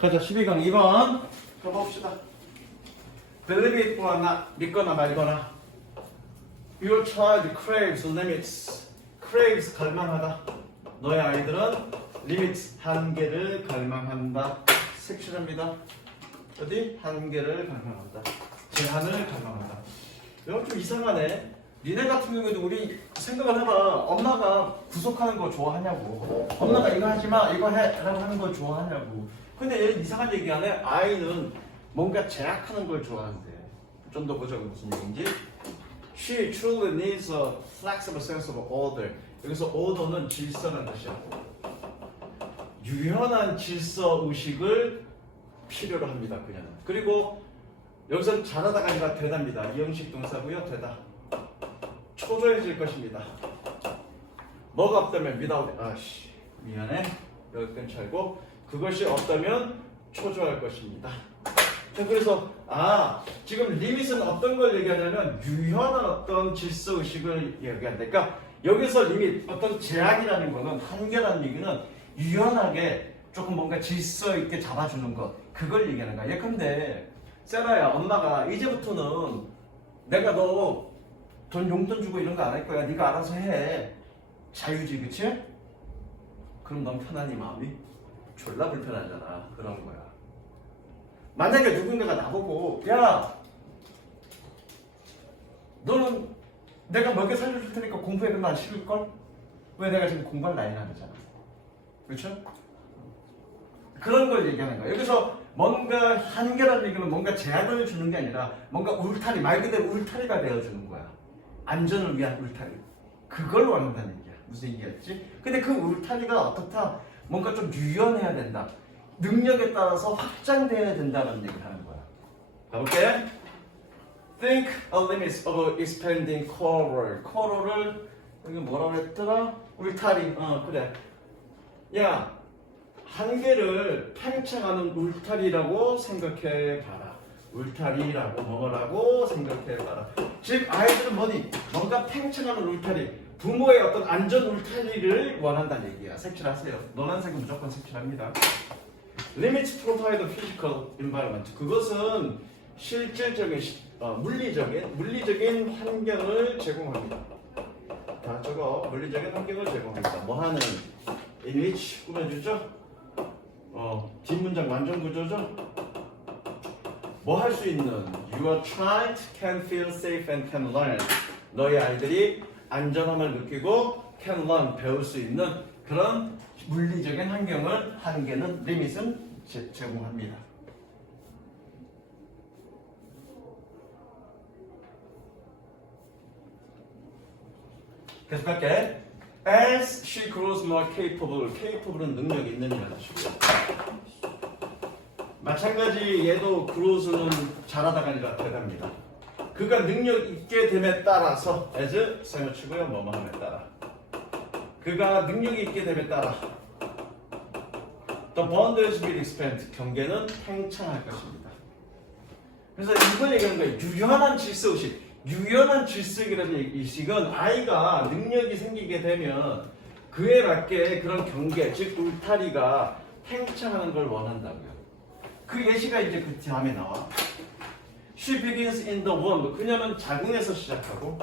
가자, 12강 2번. 가봅시다. Believe it or not, 믿거나 말거나. Your child craves limits. craves, 갈망하다. 너의 아이들은 limits, 한계를 갈망한다. 색칠합니다. 어디? 한계를 갈망한다. 제한을 갈망한다. 이거 좀 이상하네. 니네 같은 경우에도 우리 생각을 해봐. 엄마가 구속하는 거 좋아하냐고. 엄마가 이거 하지마, 이거 해 라고 하는 걸 좋아하냐고. 근데 얘 이상한 얘기하네. 아이는 뭔가 제약하는 걸 좋아한대. 좀 더 보자고 무슨 얘기인지. She truly needs a flexible sense of order. 여기서 order는 질서라는 뜻이야. 유연한 질서 의식을 필요로 합니다. 그녀는. 그리고 여기서 잘하다가 아니라 되답니다. 이형식 동사고요. 되다. 초조해질 것입니다. 뭐가 없다면 without, 미안해. 여기 끊자고. 그것이 없다면 초조할 것입니다. 자, 그래서 지금 리밋은 어떤 걸 얘기하냐면 유연한 어떤 질서 의식을 얘기한다. 그러니까 여기서 리밋, 어떤 제약이라는 거는, 한계라는 얘기는 유연하게 조금 뭔가 질서 있게 잡아주는 것, 그걸 얘기하는 거야. 예컨대 세라야, 엄마가 이제부터는 내가 너 돈 용돈 주고 이런 거 안 할 거야. 네가 알아서 해. 자유지, 그치? 그럼 넌 편하니 마음이? 졸라 불편하잖아. 그런 거야. 만약에 누군가가 나보고, 야, 너는 내가 먹여 살려줄 테니까 공부해. 그러면 안 싫을걸? 왜? 내가 지금 공부할 나이가 아니잖아. 그렇죠? 그런 걸 얘기하는 거야. 여기서 뭔가 한계라는 얘기는 뭔가 제약을 주는 게 아니라 뭔가 울타리, 말 그대로 울타리가 되어주는 거야. 안전을 위한 울타리. 그걸 원한다는 얘기야. 무슨 얘기였지? 근데 그 울타리가 어떻다? 뭔가 좀 유연해야 된다. 능력에 따라서 확장되어야 된다는 얘기를 하는 거야. 가볼게. Think a limit of expanding coral. coral을 여기 뭐라고 했더라? 울타리. 그래. 야, 한계를 팽창하는 울타리라고 생각해 봐라. 울타리라고 뭐라고 생각해 봐라. 즉 아이들은 뭐니? 뭔가 팽창하는 울타리, 부모의 어떤 안전 울타리를 원한다는 얘기야. 색칠하세요. 노란색은 무조건 색칠합니다. Limits provide physical environment. 그것은 실질적인 물리적인 환경을 제공합니다. 자, 저거 물리적인 환경을 제공합니다. 뭐 하는? In which 꾸며주죠? 뒷문장 완전 구조죠? 뭐 할 수 있는? Your child can feel safe and can learn. 너희 아이들이 안전함을 느끼고 can learn, 배울 수 있는 그런 물리적인 환경을 한계는, 리밋은 제공합니다. 계속 할게. As she grows more capable. capable은 능력이 있는 이라는 뜻이고요. 마찬가지 얘도 grows는 잘하다가 아니라 되답니다. 그가 능력 있게 됨에 따라서 as 사용치고요. 뭐뭐함에 따라. 그가 능력이 있게 됨에 따라 the boundaries will expand. 경계는 팽창할 것입니다. 그래서 이걸 얘기하는 거예요. 유연한 질서의식. 유연한 질서이라는 의식은 아이가 능력이 생기게 되면 그에 맞게 그런 경계, 즉 울타리가 팽창하는 걸 원한다고요. 그 예시가 이제 그 다음에 나와. She begins in the womb. 그녀는 자궁에서 시작하고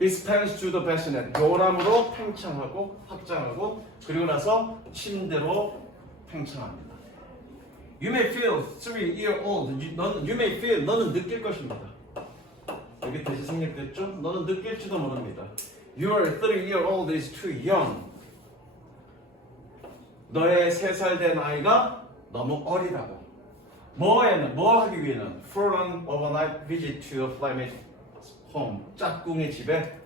expands to the bassinet. 요람으로 팽창하고 확장하고 그리고 나서 침대로 팽창합니다. You may feel 3-year-old. You may feel. 너는 느낄 것입니다. 여기 대시 생략됐죠? 너는 느낄지도 모릅니다. Your 3-year-old is too young. 너의 3살 된 아이가 너무 어리다고. 뭐 하기 위해는? For an overnight visit to a family's home. 짝꿍의 집에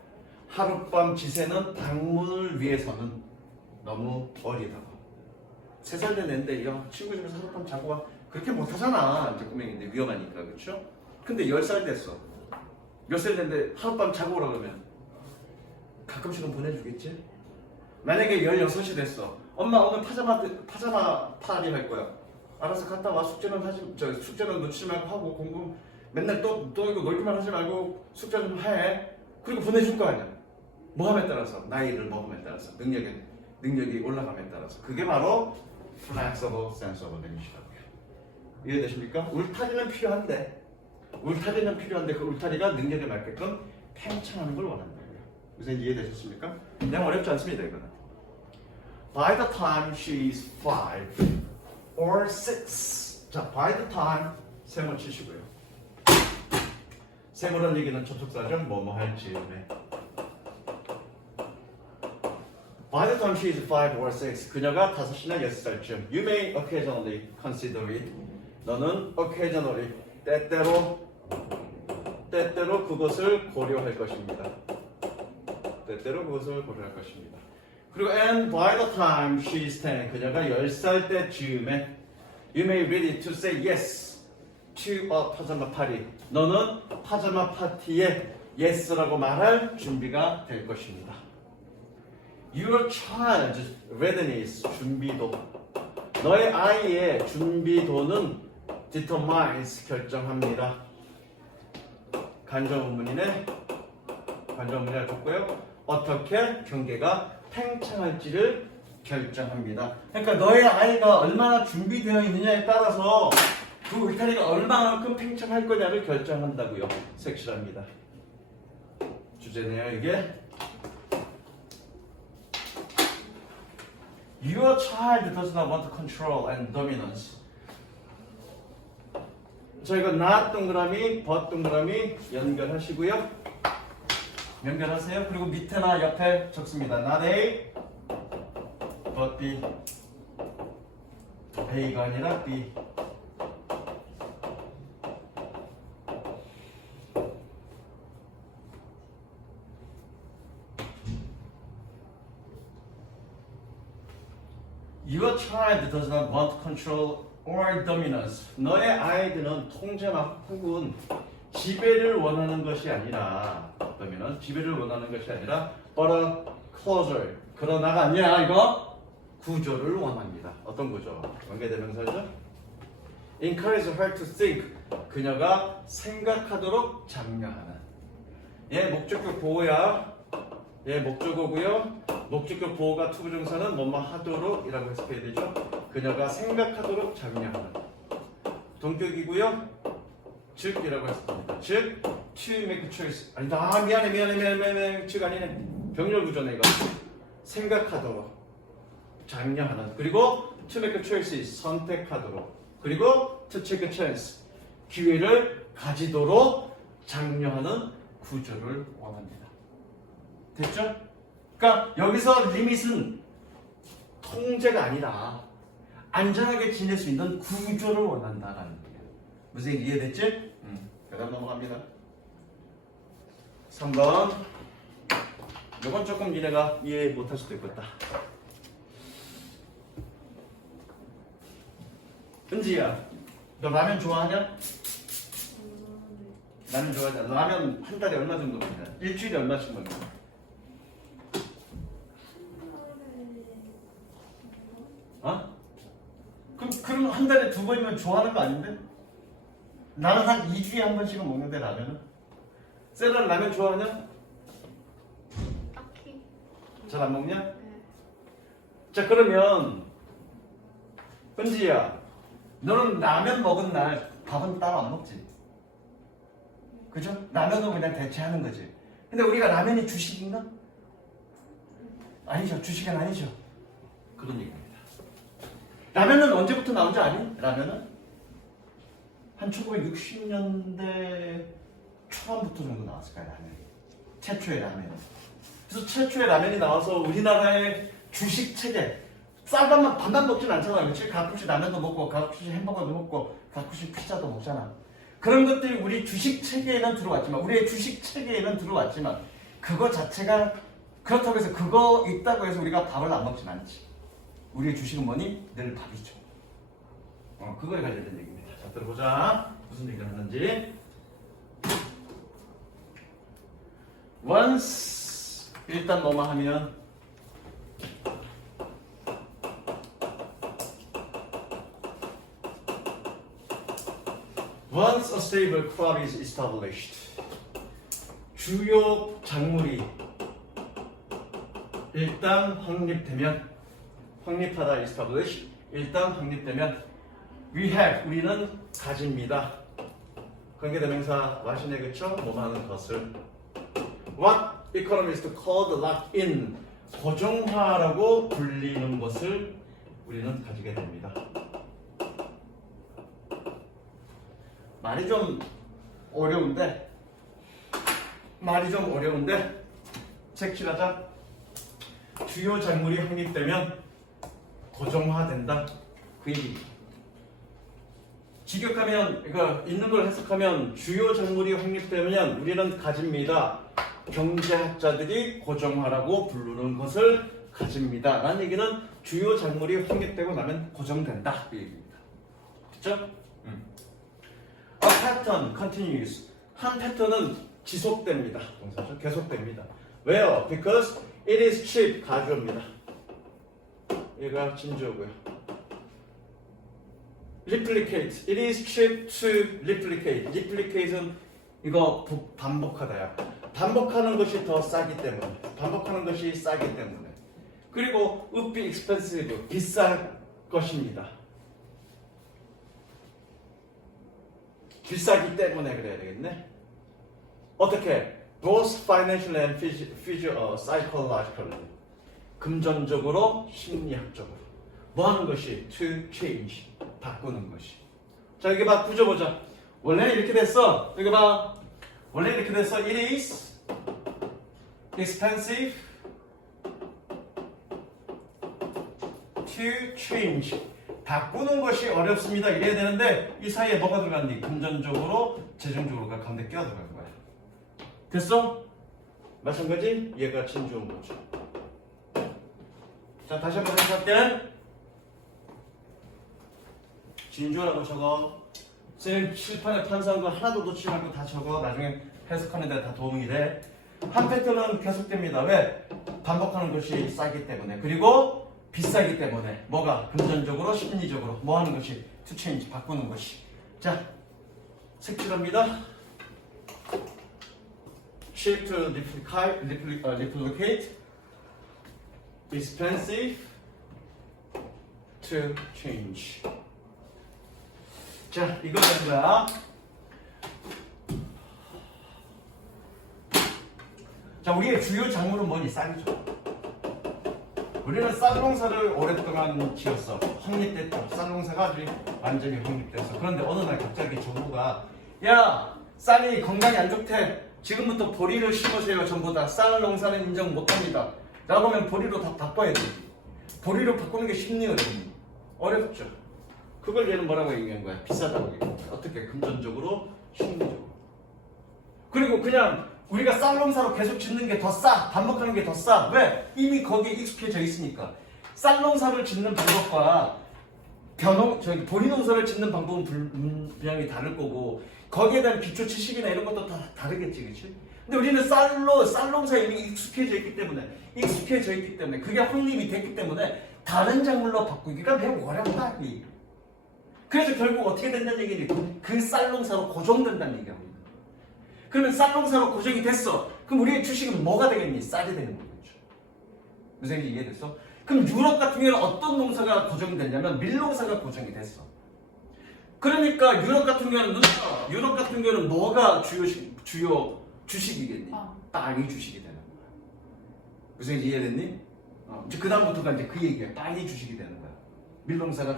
하룻밤 지새는 방문을 위해서는 너무 어리다고. 3살 된 애인데 친구 집에서 하룻밤 자고 와. 그렇게 못하잖아. 이제 꼬맹인데 위험하니까. 그렇죠? 근데 10살 됐어. 몇 살 됐는데 하룻밤 자고 오라 그러면 가끔씩은 보내주겠지? 만약에 16이 됐어. 엄마 오늘 파자마 파리 할 거야. 알아서 갔다 와. 숙제는 놓치지 말고 하고 공부 맨날 또 이거 놀기만 하지 말고 숙제 좀 해. 그리고 보내줄 거 아니야. 뭐함에 따라서, 나이를 먹음에 따라서, 능력이 올라감에 따라서. 그게 바로 flexible, sensible 이것이라고요. 이해되십니까? 울타리는 필요한데 그 울타리가 능력에 맞게끔 팽창하는 걸 원한다고요. 무슨 이해되셨습니까? 그냥 어렵지 않습니다 이거는. By the time she's 5 or 6. 자, by the time 세모 치시고요. 세모란 얘기는 접속사죠. 뭐뭐 할 즈음에. By the time she is 5 or 6, 그녀가 5이나 6살쯤. You may occasionally consider it. 너는 occasionally, 때때로 그것을 고려할 것입니다. 때때로 그것을 고려할 것입니다. 그리고 and by the time she is 10, 그녀가 10살 때쯤에 You may read it to say yes to a 파자마 party. 너는 파자마 파티에 yes라고 말할 준비가 될 것입니다. Your child's readiness, 준비도. 너의 아이의 준비도는 determines, 결정합니다. 간접문문이네. 간접문문이라 줬고요. 어떻게 경계가 팽창할지를 결정합니다. 그러니까 너의 아이가 얼마나 준비되어 있느냐에 따라서 그 울타리가 얼마만큼 팽창할 거냐를 결정한다고요. 색칠합니다. 주제네요 이게. Your child does not want control and dominance. 자, 이거 not 동그라미, but 동그라미 연결하시고요. 연결하세요. 그리고 밑에나 옆에 적습니다. Not A, but B. A가 아니라 B. Your child does not want control or dominance. 너의 아이들은 통제나 혹은 지배를 원하는 것이 아니라 dominance, 지배를 원하는 것이 아니라 but a closer. 그러나가 아니야 이거 구조를 원합니다. 어떤 구조? 관계대명사죠. Encourage her to think. 그녀가 생각하도록 장려하는. 얘 목적격 보호야. 얘 목적어고요. 목적격 보호가 투부정사는 뭐뭐 하도록 이라고 해석해야 되죠. 그녀가 생각하도록 장려하는. 동격이고요. 즉이라고 해석합니다. 즉, to make a choice. 아니다. 미안해. 즉 아니네. 병렬 구조네 이거. 생각하도록 장려하는. 그리고 to make a choice, 선택하도록. 그리고 to take a chance, 기회를 가지도록 장려하는 구조를 원합니다. 됐죠? 그러니까 여기서 리밋은 통제가 아니라 안전하게 지낼 수 있는 구조를 원한다라는 거예요. 무슨 얘기 이해됐지? 그 다음 넘어갑니다. 3번. 이건 조금 니네가 이해 못할 수도 있겠다. 은지야, 너 라면 좋아하냐? 라면 좋아하냐? 라면 한 달에 얼마 정도 먹냐? 일주일에 얼마씩 먹냐? 어? 그럼 한 달에 2번이면 좋아하는 거 아닌데? 나는 한 2주에 한 번씩은 먹는데 라면은? 셀러는 라면 좋아하냐? 딱히. 잘 안 먹냐? 네. 자 그러면 은지야, 너는 라면 먹은 날 밥은 따로 안 먹지? 그죠? 라면은 그냥 대체하는 거지. 근데 우리가 라면이 주식인가? 아니죠. 주식은 아니죠. 그런 얘기입니다. 라면은 언제부터 나온 줄 아니? 라면은? 한 1960년대 초반부터 정도 나왔을 거야, 라면이. 최초의 라면이. 그래서 최초의 라면이 나와서 우리나라의 주식 체계, 쌀밥만 반만 먹진 않잖아. 그렇지? 가끔씩 라면도 먹고, 가끔씩 햄버거도 먹고, 가끔씩 피자도 먹잖아. 그런 것들이 우리 주식 체계에는 들어왔지만, 우리의 주식 체계에는 들어왔지만, 그거 자체가 그렇다고 해서 그거 있다고 해서 우리가 밥을 안 먹진 않지. 우리의 주식은 뭐니? 늘 밥이죠. 그거에 관련된 얘기입니다. 자, 들어보자. 무슨 얘기를 하는지. once 일단 뭐뭐 하면 once a stable crop is established. 주요 작물이 일단 확립되면 확립하다 establish 일단 확립되면 we have 우리는 가집니다. 관계대명사 what이네 그쵸? 뭐하는 것을 what economists called lock-in 고정화라고 불리는 것을 우리는 가지게 됩니다. 말이 좀 어려운데 색칠하자. 주요 작물이 확립되면 고정화된다. 그 얘기입니다. 직역하면 그러니까 있는 걸 해석하면 주요 작물이 확립되면 우리는 가집니다. 경제학자들이 고정화라고 부르는 것을 가집니다. 라는 얘기는 주요 작물이 확립되고 나면 고정된다. 그 얘기입니다. 그렇죠? A pattern continues. 한 패턴은 지속됩니다. 동사죠. 계속됩니다. 왜요? Because it is cheap. 가주어입니다. 얘가 진주어고요. Replicate. It is cheap to replicate. Replicate은 이거 반복하다야. 반복하는 것이 더 싸기 때문에. 반복하는 것이 싸기 때문에. 그리고 would be expensive. 비쌀 것입니다. 비싸기 때문에 그래야 되겠네. 어떻게? Both financial and psychological. 금전적으로, 심리학적으로. 뭐 하는 것이? To change. 바꾸는 것이. 자, 여기 봐. 구조 보자. 원래는 이렇게 됐어. 여기 봐. 원래 이렇게 됐어. It is expensive to change. 바꾸는 것이 어렵습니다. 이래야 되는데 이 사이에 뭐가 들어갔니? 금전적으로, 재정적으로가 가운데 끼어 들어간 거야. 됐어? 마찬가지 얘가 진주어인 거죠. 자, 다시 한번 해석할게. 진주어라고 적어. 선생님 칠판에 판사한 거 하나도 놓치지 말고 다 적어. 나중에 해석하는 데 다 도움이 돼. 한 패턴은 계속됩니다. 왜? 반복하는 것이 싸기 때문에. 그리고 비싸기 때문에. 뭐가? 금전적으로, 심리적으로. 뭐 하는 것이? To change. 바꾸는 것이. 자, 색칠합니다. Cheap to replicate. Expensive to change. 자, 이거 된 거야. 자, 우리의 주요 작물은 뭐니? 쌀이죠. 우리는 쌀농사를 오랫동안 지었어. 확립됐죠. 쌀농사가 아주 완전히 확립됐어. 그런데 어느 날 갑자기 정부가 야, 쌀이 건강에 안 좋대. 지금부터 보리를 심으세요. 전부 다 쌀 농사는 인정 못합니다. 라고 하면 보리로 다 바꿔야 돼. 보리로 바꾸는 게 쉽니 어렵니? 어렵죠. 그걸 얘는 뭐라고 얘기한 거야? 비싸다고 얘기한 거야. 어떻게? 금전적으로, 심리적으로. 그리고 그냥 우리가 쌀 농사로 계속 짓는 게 더 싸. 반복하는 게 더 싸. 왜? 이미 거기에 익숙해져 있으니까. 쌀 농사를 짓는 방법과 보리 농사를 짓는 방법은 분명히 다를 거고 거기에 대한 기초 지식이나 이런 것도 다 다르겠지, 그렇지? 근데 우리는 쌀 농사에 이미 익숙해져 있기 때문에 그게 확립이 됐기 때문에 다른 작물로 바꾸기가 매우 어렵다. 그래서 결국 어떻게 된다는 얘기는 그 쌀 농사로 고정된다는 얘기하고 있는 거예요. 그러면 쌀 농사로 고정이 됐어. 그럼 우리의 주식은 뭐가 되겠니? 쌀이 되는 거겠죠. 무슨 얘기 이해됐어? 그럼 유럽 같은 경우는 어떤 농사가 고정이 됐냐면 밀농사가 고정이 됐어. 그러니까 유럽 같은 경우는 뭐가 주요 주식이겠니? 땅이 주식이 되는 거야. 무슨 얘기 이해됐니? 이제 그 다음부터가 이제 그 얘기야. 땅이 주식이 되는 거야. 밀농사가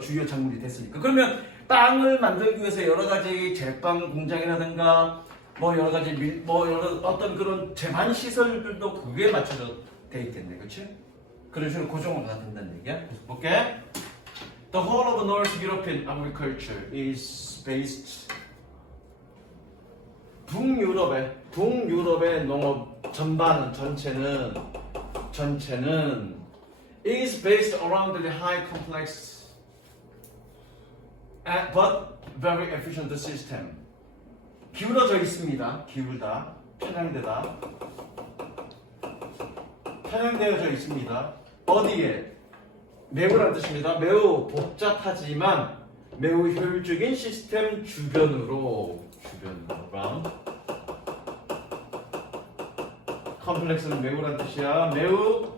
주요 작물이 됐으니까. 그러면 빵을 만들기 위해서 여러 가지 제빵 공장이라든가 여러 어떤 그런 제반 시설들도 그게 맞춰져 돼 있겠네, 그렇지? 그런 식으로 고정화가 된다는 얘기야. 계속 볼게. The whole of North European agriculture is based. 북유럽의 농업 전체는 is based around the high complex but very efficient system. 기울어져 있습니다. 기울다, 편향되어져 있습니다. 어디에? 매우란 뜻입니다. 매우 복잡하지만 매우 효율적인 시스템 주변으로 컴플렉스는 매우란 뜻이야. 매우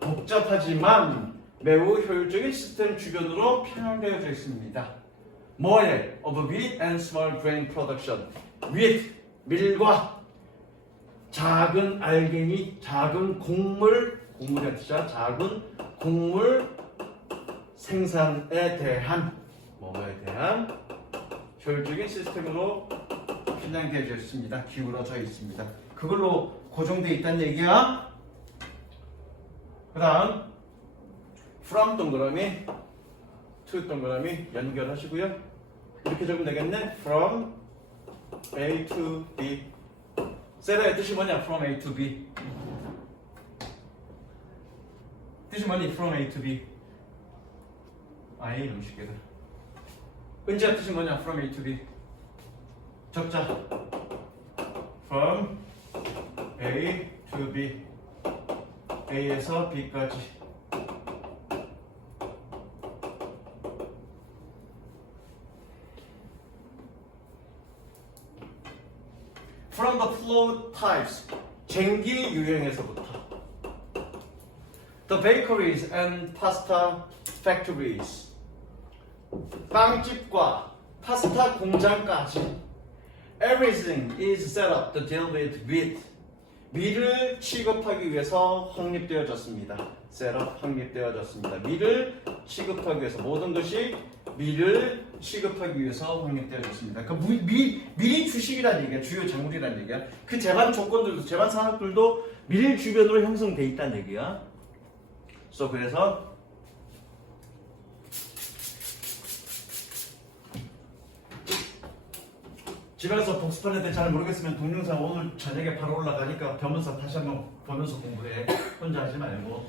복잡하지만 매우 효율적인 시스템 주변으로 편향되어져 있습니다. 뭐에? Of wheat and small grain production. wheat, 밀과 작은 알갱이, 작은 곡물의 뜻이야. 작은 곡물 생산에 대한 뭐에 대한 효율적인 시스템으로 편향되어져 있습니다. 기울어져 있습니다. 그걸로 고정되어 있다는 얘기야. 그 다음 from 동그라미 to 동그라미 연결하시고요. 이렇게 적으면 되겠네. from A to B. 세라의 뜻이 뭐냐? from A to B. 뜻이 뭐니? from A to B. 아이 음식이다. 은지야 뜻이 뭐냐? from A to B. 적자. from A to B. A에서 B까지. From the flow types. 쟁기 유형에서부터. The bakeries and pasta factories. 빵집과 파스타 공장까지. Everything is set up to deal with wheat. 밀을 취급하기 위해서 확립되어졌습니다. set up 확립되어졌습니다. 밀을 취급하기 위해서 모든 것이 밀을 취급하기 위해서 확립되어졌습니다. 그러니까 밀이 주식이라는 얘기야. 주요 작물이라는 얘기야. 그 재반 조건들도 재반 산업들도 밀 주변으로 형성돼 있다는 얘기야. 그래서 집에서 복습할 때 잘 모르겠으면 동영상 오늘 저녁에 바로 올라가니까 변문사 다시 한번 보면서 공부해. 혼자 하지 말고.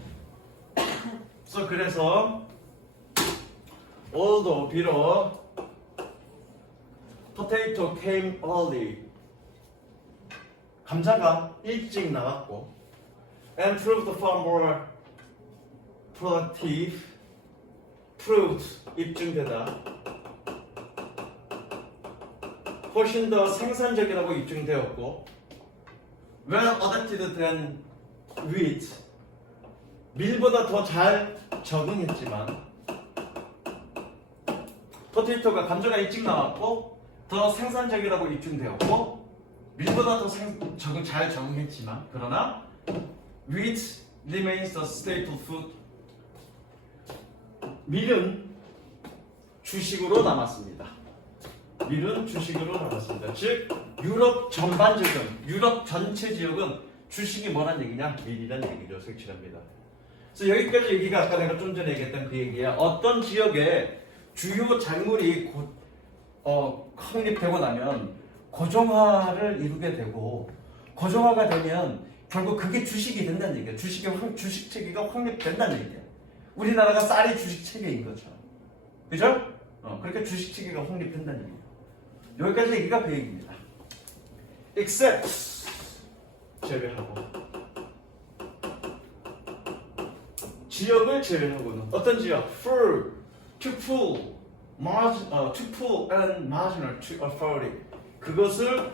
그래서 although 비록 potato came early 감자가 일찍 나왔고 and proved far more productive proved 입증되다 훨씬 더 생산적이라고 입증되었고 well adapted than wheat 밀보다 더 잘 적응했지만 포테이토가 감자가 일찍 나왔고 더 생산적이라고 입증되었고 밀보다 더 잘 적응했지만 그러나 wheat remains a staple food 밀은 주식으로 남았습니다. 밀은 주식으로 남았습니다. 즉 유럽 전반적인 유럽 전체 지역은 주식이 뭐란 얘기냐? 밀이란 얘기죠. 색칠합니다. 그래서 여기까지 얘기가 아까 내가 좀 전에 얘기했던 그 얘기야. 어떤 지역에 주요 작물이 확립되고 나면 고정화를 이루게 되고 고정화가 되면 결국 그게 주식이 된다는 얘기야. 주식 체계가 확립된다는 얘기야. 우리나라가 쌀이 주식 체계인 거죠. 그죠? 그러니까 주식 체계가 확립된다는 얘기야. 여기까지 얘기가 그 얘기입니다. except 제외하고 지역을 제외하고는 어떤 지역? for, to pull, to pull and marginal to authority 그것을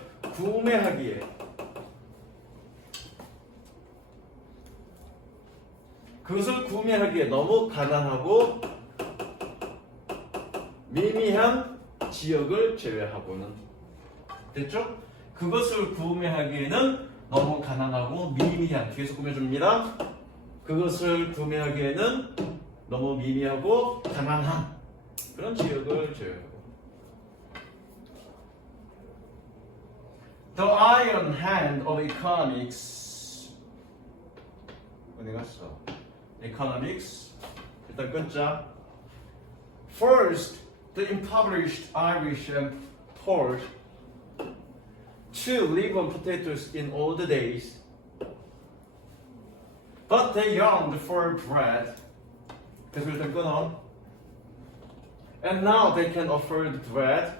구매하기에 너무 가난하고 미미한 지역을 제외하고는 됐죠? 그것을 구매하기에는 너무 가난하고 미미한 뒤에서 꾸며줍니다. 그것을 구매하기에는 너무 미미하고 가난한 그런 지역을 제외하고 The iron hand of economics 어디 갔어? economics 일단 끊자. First, the impoverished Irish and poor to live on potatoes in old days, but they yearned for bread. 그래서 일단 끊어. And now they can afford bread,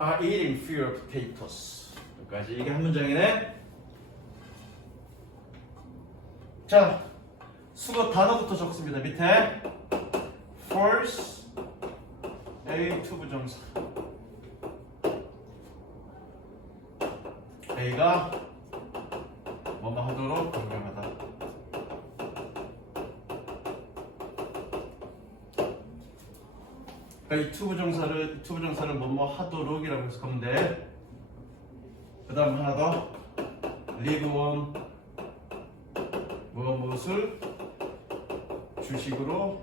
are eating fewer potatoes. 여기까지 이게 한 문장이네. 자, 수거 단어부터 적습니다. 밑에 first A 투부정사 A가 뭐뭐 하도록 강경하다. 그러니까 이 투부정사를 뭐뭐 하도록이라고 해석하면 돼. 그 다음 하나 더 live on 무엇을 주식으로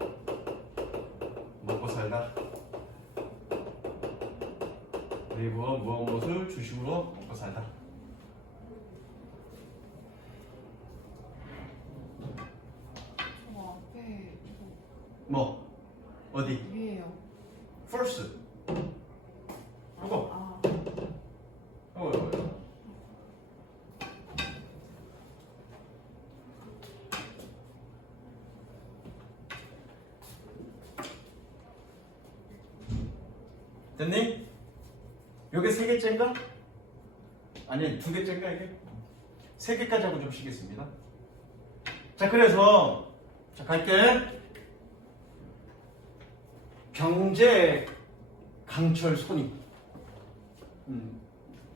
먹고 살다. live on 무엇을 주식으로 먹고 살다. 저 앞에 이거 뭐 어디? 위에요. first. 이거. 아, 이거. 됐니? 요게 세 개째인가? 아니 두 개째인가 이게? 세 개까지 하고 좀 쉬겠습니다. 자 그래서 자 갈게. 경제 강철 손익.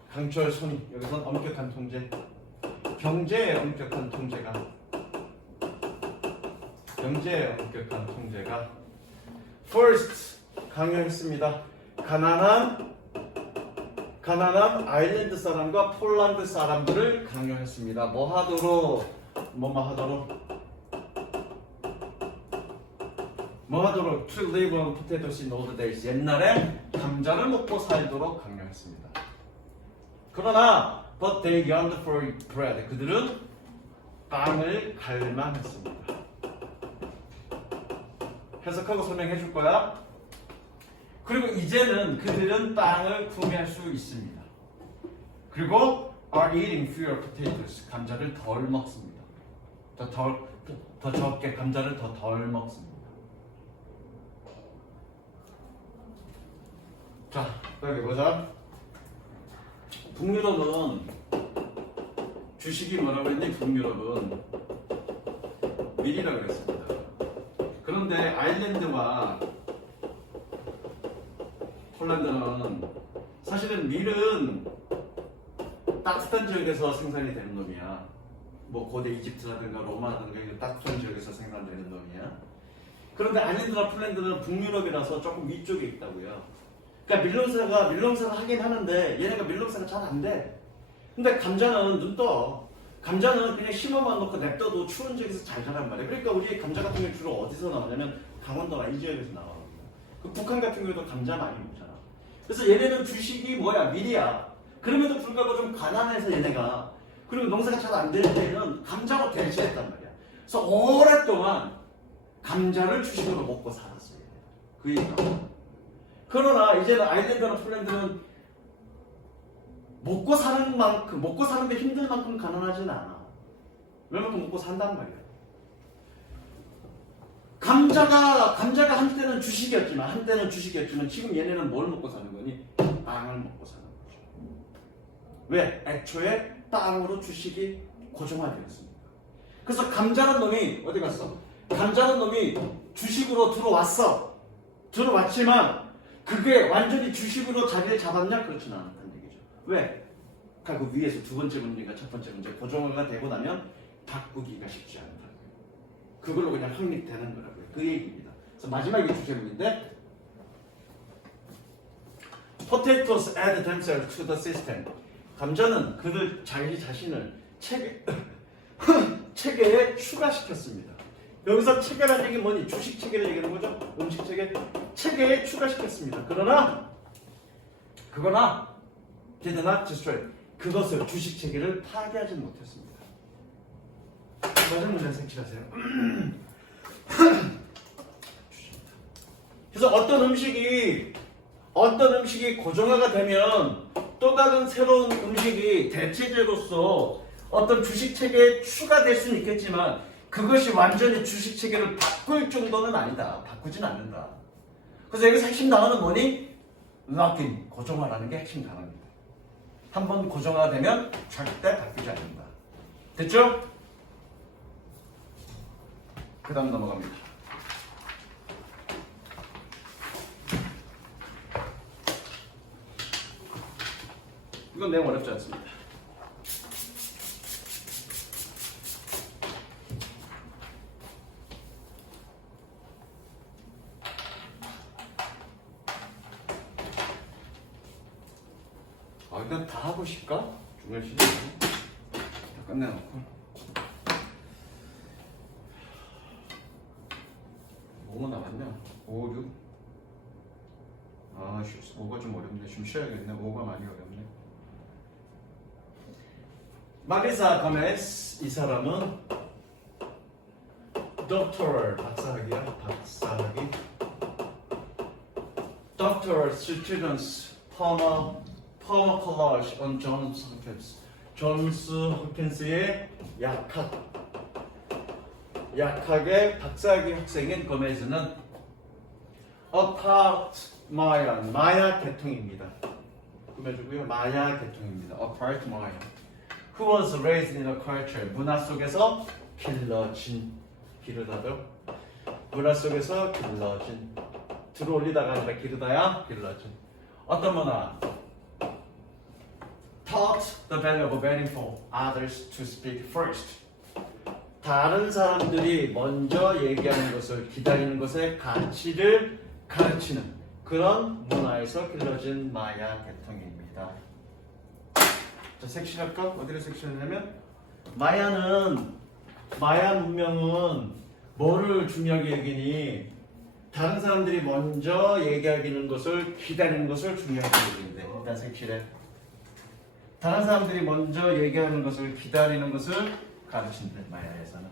강철 손익. 여기서는 엄격한 통제. 경제의 엄격한 통제가. 경제의 엄격한 통제가. First 강요했습니다. 가난한 아일랜드 사람과 폴란드 사람들을 강요했습니다. 뭐 하도록? To live on potatoes in old days. 옛날에 감자를 먹고 살도록 강요했습니다. 그러나 but they yearned for bread. 그들은 빵을 갈망했습니다. 해석하고 설명해 줄 거야. 그리고 이제는 그들은 빵을 구매할 수 있습니다. 그리고 are eating fewer potatoes. 감자를 덜 먹습니다. 더 적게 감자를 덜 먹습니다. 자, 여기 보자. 북유럽은 주식이 뭐라고 했니? 북유럽은 밀이라고 그랬습니다. 그런데 아일랜드와 폴란드는 사실은 밀은 따뜻한 지역에서 생산이 되는 놈이야. 뭐 고대 이집트라든가 로마라든가 이런 따뜻한 지역에서 생산되는 놈이야. 그런데 아일랜드나 폴란드는 북유럽이라서 조금 위쪽에 있다고요. 그러니까 밀농사를 하긴 하는데 얘네가 밀농사가 잘 안 돼. 근데 감자는 눈 떠. 감자는 그냥 심어만 놓고 냅둬도 추운 지역에서 잘 자란 말이야. 그러니까 우리 감자 같은 경우 주로 어디서 나오냐면 강원도나 이 지역에서 나와. 그 북한 같은 경우도 감자 많이 먹잖아. 그래서 얘네는 주식이 뭐야? 밀이야. 그럼에도 불구하고 좀 가난해서 얘네가 그리고 농사가 잘 안 될 때는 감자로 대체했단 말이야. 그래서 오랫동안 감자를 주식으로 먹고 살았어요. 그 얘기가. 그러나 이제는 아일랜드나 폴란드는 먹고 사는데 힘들 만큼 가난하진 않아. 왜냐면 먹고 산단 말이야. 감자가 한때는 주식이었지만 지금 얘네는 뭘 먹고 사는 거니? 빵을 먹고 사는 거죠. 왜? 애초에 빵으로 주식이 고정화되었습니다. 그래서 감자는 놈이 어디 갔어? 감자는 놈이 주식으로 들어왔지만 그게 완전히 주식으로 자리를 잡았냐? 그렇지는 않다는 얘기죠. 왜? 그 위에서 두 번째 문제가 첫 번째 문제 고정화가 되고 나면 바꾸기가 쉽지 않다. 그걸로 그냥 확립되는 거라고요. 그 얘기입니다. 그래서 마지막에 주제문인데 Potatoes add themselves to the system. 감자는 그들 자신을 체계에 추가시켰습니다. 여기서 체계라는 얘기는 뭐니? 주식 체계를 얘기하는 거죠? 음식 체계에 추가시켰습니다. 그러나 did not destroy. 그것을 주식 체계를 파괴하지 못했습니다. 맞은 문제 색칠하세요. 그래서 어떤 음식이 고정화가 되면 또 다른 새로운 음식이 대체제로서 어떤 주식 체계에 추가될 수는 있겠지만 그것이 완전히 주식 체계를 바꿀 정도는 아니다. 바꾸진 않는다. 그래서 여기서 핵심 단어는 뭐니? lock-in, 고정화라는 게 핵심 단어입니다. 한번 고정화가 되면 절대 바뀌지 않는다. 됐죠? 그 다음 넘어갑니다. 이건 내용 어렵지 않습니다. 일단 다 하고 싶까? 중간 시간 다 끝내놓고. 뭐가 남았냐? 5, 6. 아, 5가 좀 어렵네. 좀 쉬어야겠네. 5가 많이 어렵네. 마리사 거메스 이 사람은 doctoral 박사학위야. 박사학위. Doctoral students pharmacology on Johns Hopkins. 존스 홉킨스의 약학의 박사학위 학생인 거메즈는 apart 마야 계통입니다. 꾸며주고요. 마야 계통입니다. apart 마야. Who was raised in a culture. 문화 속에서 기르다죠. 문화 속에서 길러진. 들어올리다가 아니라 기르다야 길러진. 어떤 문화? Taught the value of waiting for others to speak first. 다른 사람들이 먼저 얘기하는 것을 기다리는 것의 가치를 가르치는 그런 문화에서 길러진 마야 계통입니다. 자, 섹션할까? 어디를 섹션하냐면 마야 문명은 뭐를 중요하게 여기니? 다른 사람들이 먼저 얘기하는 것을 기다리는 것을 중요하게 여기는데 일단 섹션에 다른 사람들이 먼저 얘기하는 것을 기다리는 것을 가르친대 마야에서는.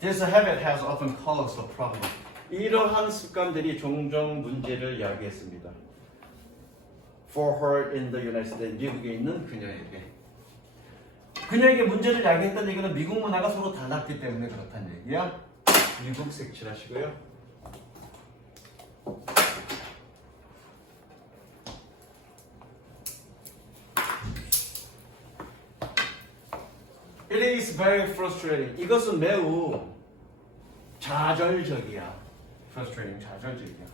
This habit has often caused a problem. 이러한 습관들이 종종 문제를 야기했습니다. For her in the United States. 미국에 있는 그녀에게. 그녀에게 문제를 야기했다는 얘기는 미국 문화가 서로 달랐기 때문에 그렇다는 얘기야. 미국 색칠하시고요. It is very frustrating. 이것은 매우 좌절적이야. Frustrating, 좌절적이야.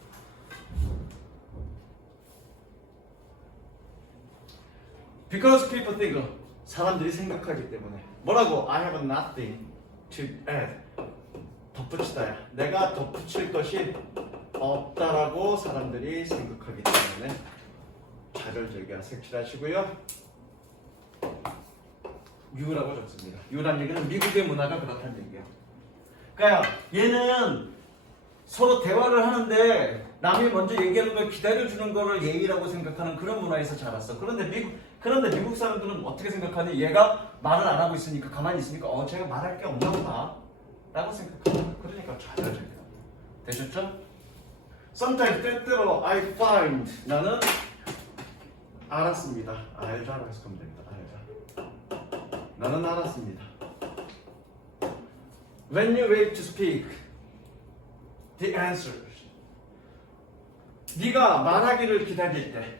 Because people think, 사람들이 생각하기 때문에 뭐라고? I have nothing to add. 덧붙이다야. 내가 덧붙일 것이 없다라고 사람들이 생각하기 때문에 좌절적이야. 색칠하시고요. U라고 적습니다. U란 얘기는 미국의 문화가 그렇다는 얘기야. 그러니까 얘는 서로 대화를 하는데 남이 먼저 얘기하는 걸 기다려주는 거를 예의라고 생각하는 그런 문화에서 자랐어. 그런데 미국 사람들은 어떻게 생각하니? 얘가 말을 안 하고 있으니까 가만히 있으니까 제가 말할 게 없나 보다 라고 생각하는. 그러니까 좌절적이야. 되셨죠? Sometimes 때때로 I find 나는 알았습니다. 알자라고 해서 그러면 됩니다. 나는 알았습니다. When you wait to speak, the answers. 네가 말하기를 기다릴 때,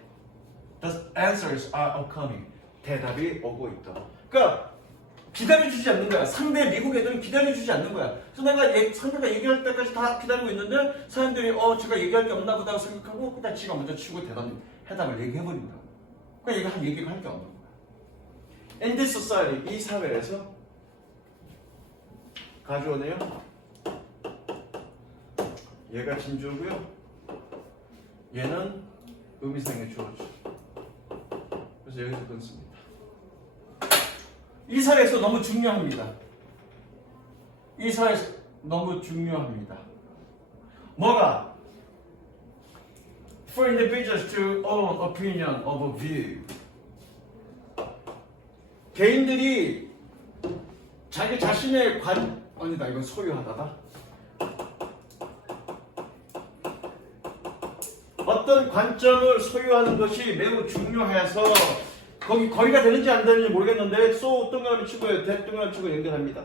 the answers are coming. 대답이 오고 있다. 그러니까 기다려주지 않는 거야. 상대 미국 애들은 기다려주지 않는 거야. 그래서 내가 상대가 얘기할 때까지 다 기다리고 있는데 사람들이 제가 얘기할 게 없나 보다 생각하고 그냥 지가 먼저 치고 해답을 얘기해버린다. 그러니까 얘기가 할 게 없는 거야. In this society, 이 사회에서 가져오네요. 얘가 진주고요. 얘는 의미상의 주어죠. 그래서 여기서 끊습니다. 이 사회에서 너무 중요합니다. 이 사회에서 너무 중요합니다. 뭐가? For individuals to own opinion of a view. 개인들이 자기 자신의 아니다 이건 소유하다다. 어떤 관점을 소유하는 것이 매우 중요해서 거리가 되는지 안 되는지 모르겠는데 소 동그라미 치고 대 동그라미 치고 연결합니다.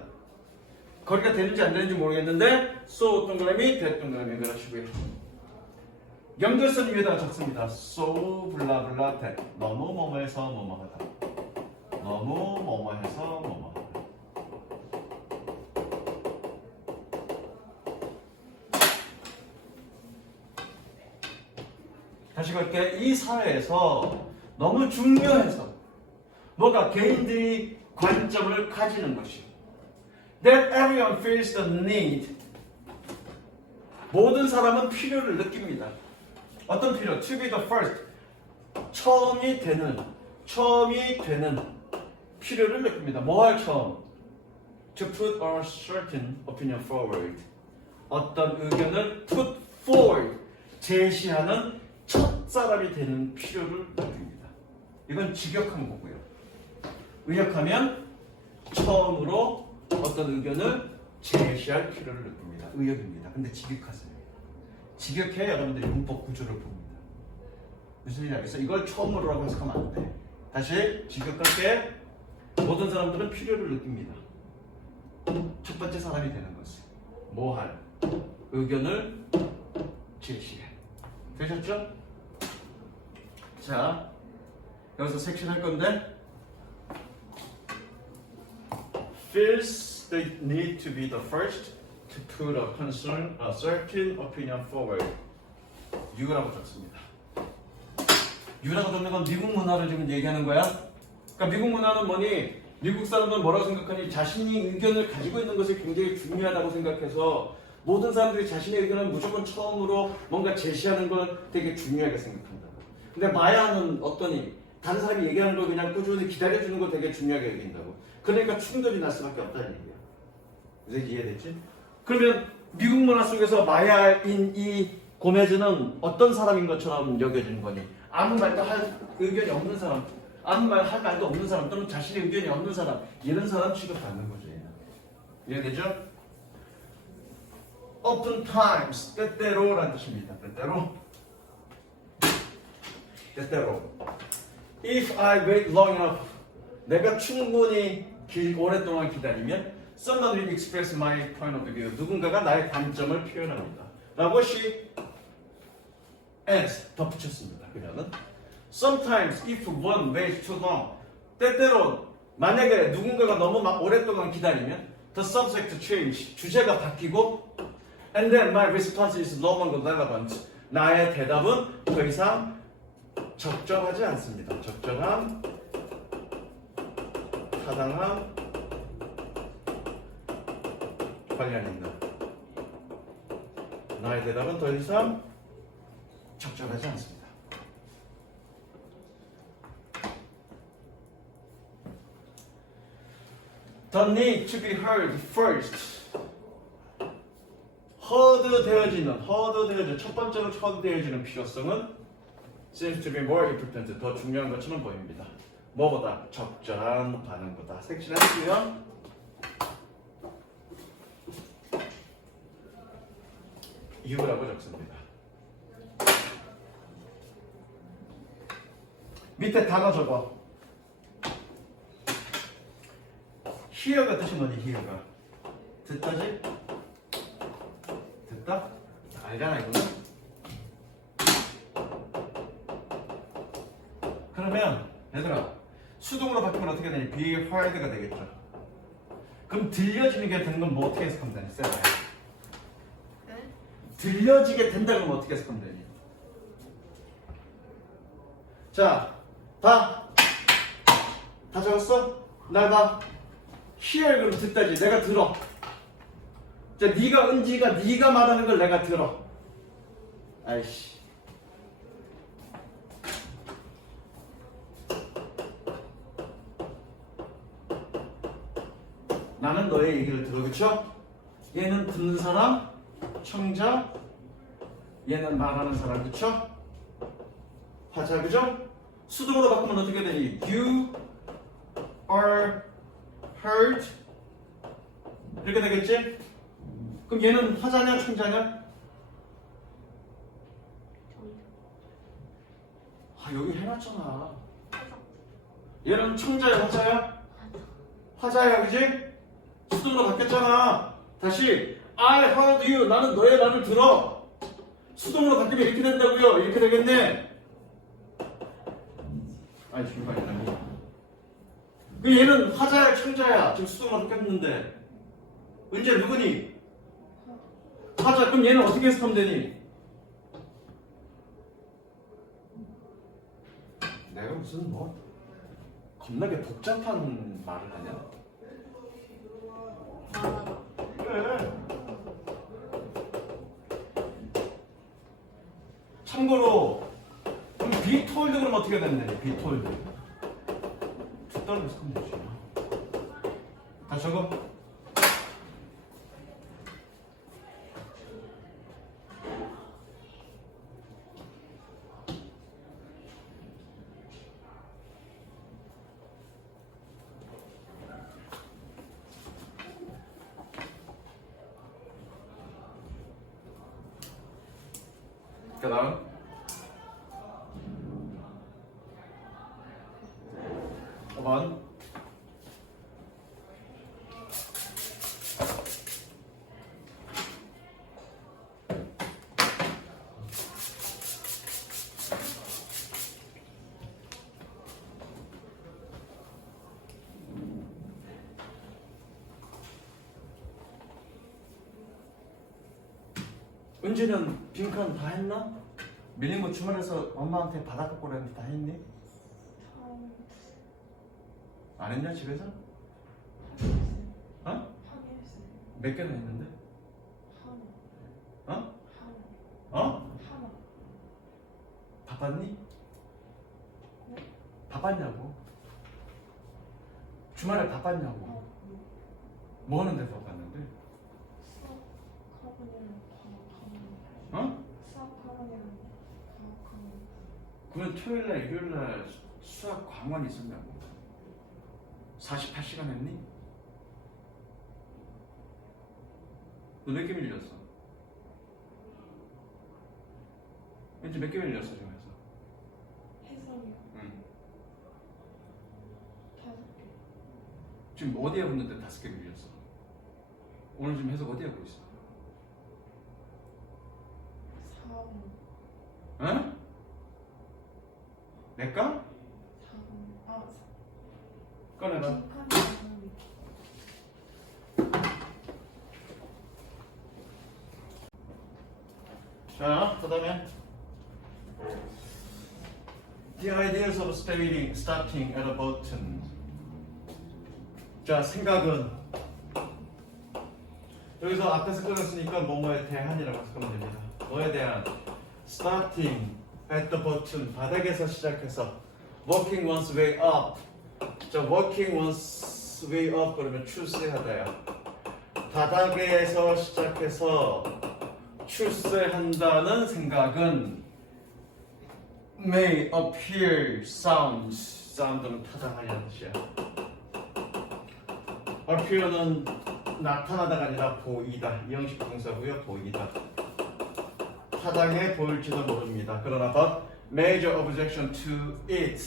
거리가 되는지 안 되는지 모르겠는데 소 동그라미 대 동그라미 연결하시고요. 연결선 위에다가 적습니다. 소 블라블라 대 너무 뭐뭐해서 뭐뭐하다. 너무 뭐뭐해서 뭐뭐하다. 다시 갈게. 이 사회에서 너무 중요해서 뭐가 개인들이 관점을 가지는 것이 That everyone feels the need. 모든 사람은 필요를 느낍니다. 어떤 필요? To be the first. 처음이 되는 필요를 느낍니다. 뭐 할 처음? To put a certain opinion forward. 어떤 의견을 put forward. 제시하는 첫 사람이 되는 필요를 느낍니다. 이건 직역한 거고요. 의역하면 처음으로 어떤 의견을 제시할 필요를 느낍니다. 의역입니다. 근데 직역하세요. 직역해야 여러분들이 문법 구조를 봅니다. 무슨 얘기 알겠어? 이걸 처음으로라고 해석하면 안 돼. 다시 직역할게. 모든 사람들은 필요를 느낍니다. 첫 번째 사람이 되는 것은 뭐 할? 의견을 제시해. 되셨죠? 자, 여기서 섹션 할 건데 feels they need to be the first to put a concern, a certain opinion forward. U라고 적습니다. U라고 적는 건 미국 문화를 지금 얘기하는 거야. 그러니까 미국 문화는 뭐니? 미국 사람들은 뭐라고 생각하니? 자신이 의견을 가지고 있는 것이 굉장히 중요하다고 생각해서 모든 사람들이 자신의 의견을 무조건 처음으로 뭔가 제시하는 걸 되게 중요하게 생각한다. 근데 마야는 어떠니? 다른 사람이 얘기하는 걸 그냥 꾸준히 기다려주는 걸 되게 중요하게 여긴다고. 그러니까 충돌이 날 수밖에 없다는 얘기야. 이제 이해됐지? 그러면 미국 문화 속에서 마야인 이 고메즈는 어떤 사람인 것처럼 여겨지는 거니? 아무 말도 할 의견이 없는 사람, 아무 말 할 말도 없는 사람, 또는 자신의 의견이 없는 사람, 이런 사람 취급받는 거죠. 이해되죠? Oftentimes, 때때로라는 뜻입니다. 때때로. If I wait long enough, 내가 충분히 오랫동안 기다리면 someone will express my point of view. 누군가가 나의 관점을 표현합니다. 라고 she adds, 덧붙였습니다. 그녀는 Sometimes if one waits too long, 때때로 만약에 누군가가 너무 오랫동안 기다리면 the subject change, 주제가 바뀌고 and then my response is no longer relevant. 나의 대답은 더 이상 적절하지 않습니다. 적절함, 타당함, 관련 있는. 나의 대답은 더 이상 적절하지 않습니다. The need to be heard first. heard 되어지는 첫 번째로 heard되어지는 필요성은 seems to be more important. 더 중요한 것처럼 보입니다. 뭐보다? 적절한 반응보다. 섹션 해주고요. 이유라고 적습니다. 밑에 단어 적어. hear가 뜻이 뭐니? hear가 듣다지? 듣다? 알잖아 이거는. 그러면 얘들아 수동으로 바뀌면 어떻게 되니? be heard가 되겠죠. 그럼 들려지는 게 되는 건 뭐 어떻게 해석하면 되니? 쌤 들려지게 된다 그러면 어떻게 해석하면 되니? 자, 다 적었어? 날 봐. hear 그럼 듣다지. 내가 들어. 자, 네가 말하는 걸 내가 들어. 아이씨. 나는 너의 얘기를 들어, 그쵸? 얘는 듣는 사람, 청자, 얘는 말하는 사람, 그쵸? 화자, 그죠? 수동으로 바꾸면 어떻게 되니? You are heard. 이렇게 되겠지? 그럼 얘는 화자냐, 청자냐? 아, 여기 해놨잖아. 얘는 청자야, 화자야? 화자야, 그지? 수동으로 바뀌었잖아. 다시 I heard you. 나는 너의 말을 들어. 수동으로 바뀌면 이렇게 된다고요. 이렇게 되겠네. 아니 지금 아니라니. 그 얘는 화자야, 청자야. 지금 수동으로 바뀌었는데 이제 누구니? 화자. 그럼 얘는 어떻게 해석하면 되니? 내가 무슨 뭐 겁나게 복잡한 말을 하냐? 그래. 참고로 그럼 be told 그러면 어떻게 됐는데? be told to 떨어져서 하면 되지. 다시 적어. 그 다음 5번 은지는 빈칸 다 했나? 밀린 거 주말에서 엄마한테 바닷가 꼬라는데 다 했니? 처음 안 했냐 집에서? 어? 확인했어요. 몇 개나 했는데? 하나. 어? 하나. 어? 하나. 바빴니? 네? 바빴냐고? 주말에 바빴냐고? 어. 뭐 하는데 바빴는데? 수학학원이랑 과학학원. 어? 수학학원이랑 과학학원. 그러면 토요일날 일요일날 수학 광원이 있었냐고? 48시간 했니? 너 몇 개 밀렸어? 왠지 몇 개 밀렸어 지금에서? 해설이요. 응. 5개. 지금 어디에 붙는데 5개 밀렸어? 오늘 지금 해석 어디 하고 있어? 4번. 응? 내가? 4번. 아, 꺼내봐. 빈칸 4번. 자, 그 다음에 The ideas of starting at a button. 자, 생각은 여기서 앞에서 끊었으니까 뭐뭐에 대한이라고 해석하면 됩니다. 뭐에 대한 starting at the bottom, 바닥에서 시작해서 working one's way up. 자, working one's way up 그러면 출세하다야. 바닥에서 시작해서 출세한다는 생각은 may appear sound는 타당하냐는 뜻이야. appear는 나타나다가 아니라 보이다. 이 형식 동사고요. 보이다. 타당해 보일지도 모릅니다. 그러나 but major objection to it,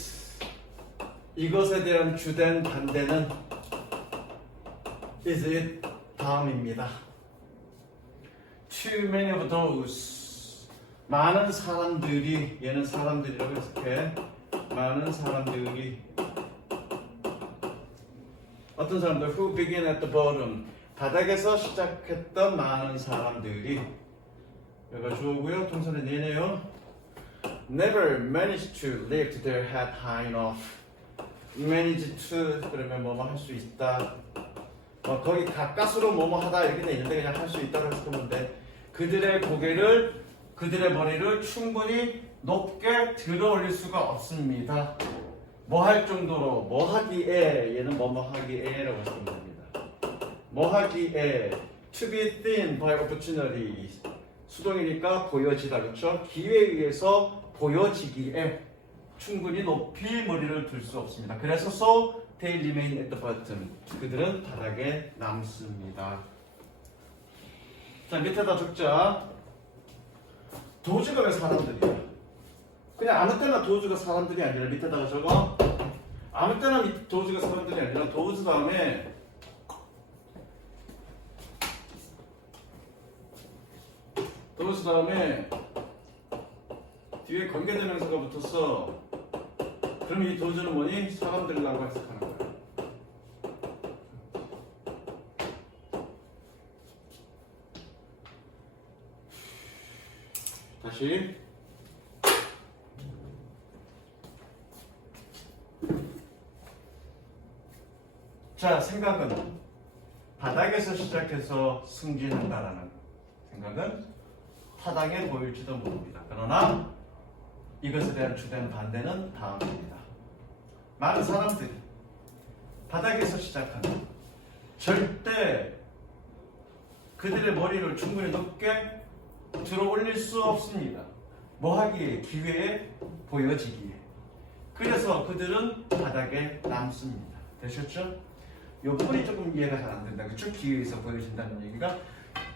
이것에 대한 주된 반대는 is it 다음입니다. Too many of those, 많은 사람들이, 얘는 사람들이라고 해석해. 많은 사람들이, 어떤 사람들 who begin at the bottom, 바닥에서 시작했던 많은 사람들이, 여기가 주어고요. 동사는 얘네요. Never managed to lift their head high enough. manage to 그러면 뭐뭐 할 수 있다. 거기 가까스로 뭐뭐 하다 이렇게 돼 있는데 그냥 할 수 있다고 해석하면 돼. 그들의 고개를, 그들의 머리를 충분히 높게 들어 올릴 수가 없습니다. 뭐 할 정도로, 뭐 하기에, 얘는 뭐뭐 하기에라고 해석하면 됩니다. 뭐 하기에, to be thin by opportunity, 수동이니까 보여지다, 그렇죠? 기회에 의해서 보여지기에 충분히 높이 머리를 들 수 없습니다. 그래서 so they remain at the bottom, 그들은 바닥에 남습니다. 자, 밑에다 적자. 도주가 왜 사람들이야? 그냥 아무 때나 도주가 사람들이 아니라 밑에다가 적어. 아무 때나 도주가 사람들이 아니라 도주 다음에 뒤에 관계대명사가 붙었어. 그럼 이 도주는 뭐니? 사람들이라고 해석하는 거야. 다시. 자, 생각은 바닥에서 시작해서 승진한다라는 생각은 타당해 보일지도 모릅니다. 그러나 이것에 대한 주된 반대는 다음입니다. 많은 사람들이 바닥에서 시작하면 절대 그들의 머리를 충분히 높게 들어 올릴 수 없습니다. 뭐 하기에? 기회에 보여지기에. 그래서 그들은 바닥에 남습니다. 되셨죠? 이 부분이 조금 이해가 잘 안 된다. 그쵸? 기회에서 보여진다는 얘기가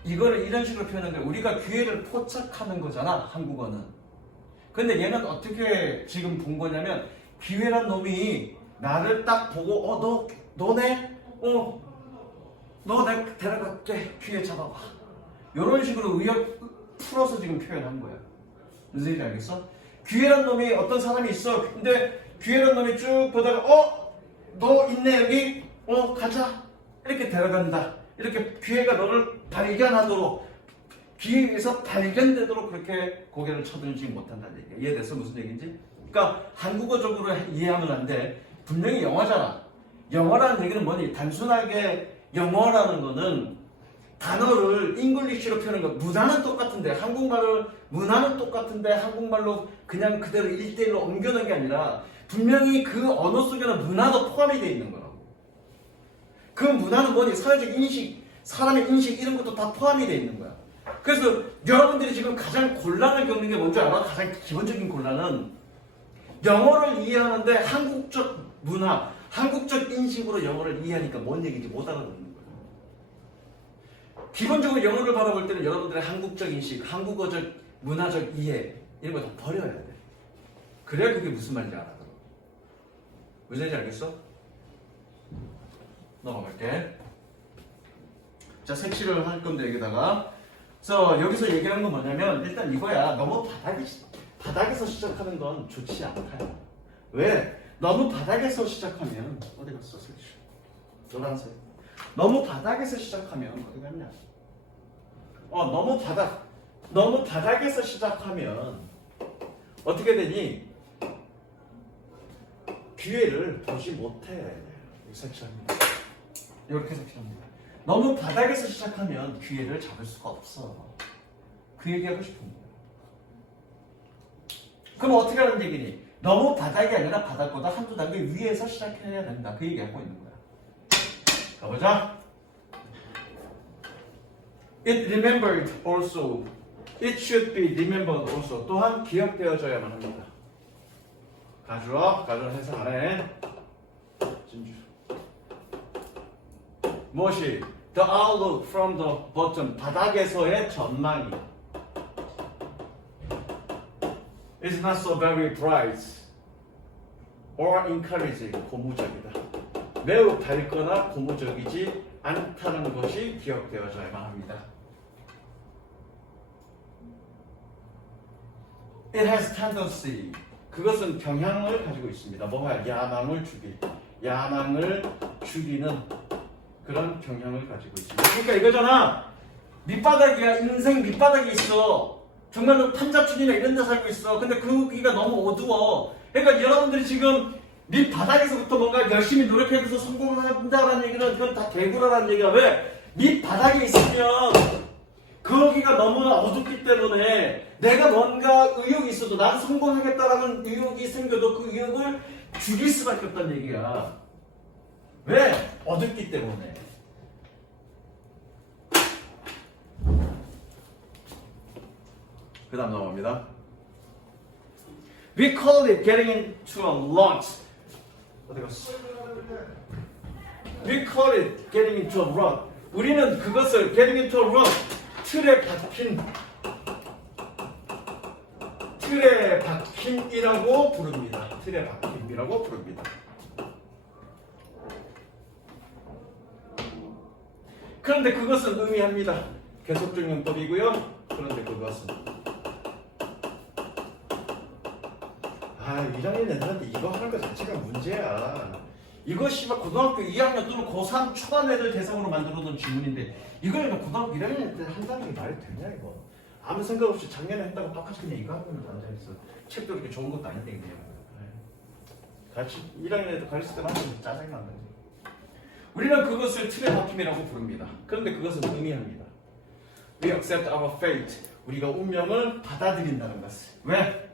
이거를 이런 식으로 표현한 거예요. 우리가 기회를 포착하는 거잖아, 한국어는. 근데 얘는 어떻게 지금 본 거냐면 기회란 놈이 나를 딱 보고 너네? 너 내가 데려갈게. 기회 잡아봐. 이런 식으로 의역 풀어서 지금 표현한 거야. 무슨 얘기인지 알겠어? 기회란 놈이 어떤 사람이 있어. 근데 기회란 놈이 쭉 보다가 너 있네 여기? 가자. 이렇게 데려간다. 이렇게 기회가 너를 발견하도록 기회에서 발견되도록 그렇게 고개를 쳐들지 못한다는 얘기야. 이해됐어? 무슨 얘기인지? 그러니까 한국어적으로 이해하면 안 돼. 분명히 영어잖아. 영어라는 얘기는 뭐니? 단순하게 영어라는 거는 단어를 잉글리시로 표현하는 거 문화는 똑같은데 문화는 똑같은데 한국말로 그냥 그대로 1대1로 옮겨놓은 게 아니라 분명히 그 언어 속에는 문화도 포함이 되어 있는 거라고. 그 문화는 뭐니? 사회적 인식, 사람의 인식 이런 것도 다 포함이 되어 있는 거야. 그래서 여러분들이 지금 가장 곤란을 겪는 게 뭔지 알아? 가장 기본적인 곤란은 영어를 이해하는데 한국적 문화, 한국적 인식으로 영어를 이해하니까 뭔 얘기인지 못 알아듣는 거예요. 기본적으로 영어를 바라볼 때는 여러분들의 한국적 인식, 한국어적 문화적 이해 이런 거 다 버려야 돼. 그래야 그게 무슨 말인지 알아들어. 무슨 말인지 알겠어? 넘어갈게. 자, 색칠을 할 건데 여기다가 여기서 얘기하는 건 뭐냐면 일단 이거야. 너무 바닥에서 시작하는 건 좋지 않아요. 왜? 너무 바닥에서 시작하면 어디 갔어? 색칠. 노란색. 너무 바닥에서 시작하면 어디 갔냐? 너무 바닥에서 시작하면 어떻게 되니? 기회를 보지 못해. 색칠합니다. 이렇게 색칠합니다. 너무 바닥에서 시작하면 기회를 잡을 수가 없어. 그 얘기하고 싶은 거야. 그럼 어떻게 하는 얘기니? 너무 바닥이 아니라 바닥보다 한두 단계 위에서 시작해야 된다. 그 얘기하고 있는 거야. 가보자. It remembered also. It should be remembered also. 또한 기억되어져야만 합니다. 가주어 해석 안 해. 진주. 무엇이? The outlook from the bottom. 바닥에서의 전망이. It's not so very bright or encouraging. 고무적이다. 매우 밝거나 고무적이지 않다는 것이 기억되어져야만 합니다. It has tendency. 그것은 경향을 가지고 있습니다. 뭐가? 야망을 죽이는 그런 경향을 가지고 있습니다. 그러니까 이거잖아. 밑바닥이야. 인생 밑바닥이 있어. 정말로 판자촌이나 이런 데 살고 있어. 근데 거기가 너무 어두워. 그러니까 여러분들이 지금 밑바닥에서부터 뭔가 열심히 노력해서 성공한다라는 얘기는 이건 다 개구라라는 얘기야. 왜? 밑바닥에 있으면 거기가 너무 어둡기 때문에 내가 뭔가 의욕이 있어도 난 성공하겠다라는 의욕이 생겨도 그 의욕을 죽일 수밖에 없다는 얘기야. 왜? 어둡기 때문에. 그 다음 넘어갑니다. We call it getting into a rut. 어디 갔어? We call it getting into a rut. 우리는 그것을 getting into a rut, 틀에 박힘이라고 부릅니다. 틀에 박힘이라고 부릅니다. 그런데 그것은 의미합니다. 계속적 용법이고요. 그런데 그것은 1학년 애들한테 이거 하는 것 자체가 문제야. 이거 씨발 고등학교 2학년 또는 고3 초반 애들 대상으로 만들어둔 질문인데 이걸 고등학교 1학년 애들 한다는 게 말이 되냐 이거. 아무 생각 없이 작년에 했다고 똑같이 그냥 이거 하고 앉아있어. 책도 이렇게 좋은 것도 아닌데 그냥. 같이 1학년 애들 가르칠 때만 하면 짜증난다. 우리는 그것을 틀의 박힘이라고 부릅니다. 그런데 그것은 의미합니다. We accept our fate. 우리가 운명을 받아들인다는 것을. 왜?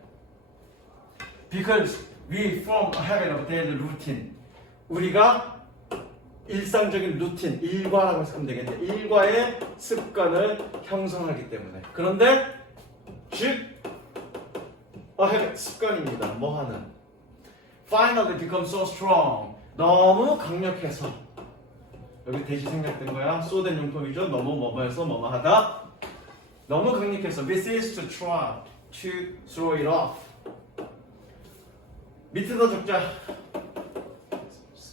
Because we form a habit of daily routine. 우리가 일상적인 루틴, 일과라고 해석하면 되겠네. 일과의 습관을 형성하기 때문에. 그런데 즉 a habit, 습관입니다. 뭐 하는? Finally become so strong. 너무 강력해서. 여기 대시 생략된 거야. 쏘된 용법이죠. 너무 뭐뭐해서 뭐뭐하다. 너무 강력해서 we cease to try to throw it off. 밑에다 적자.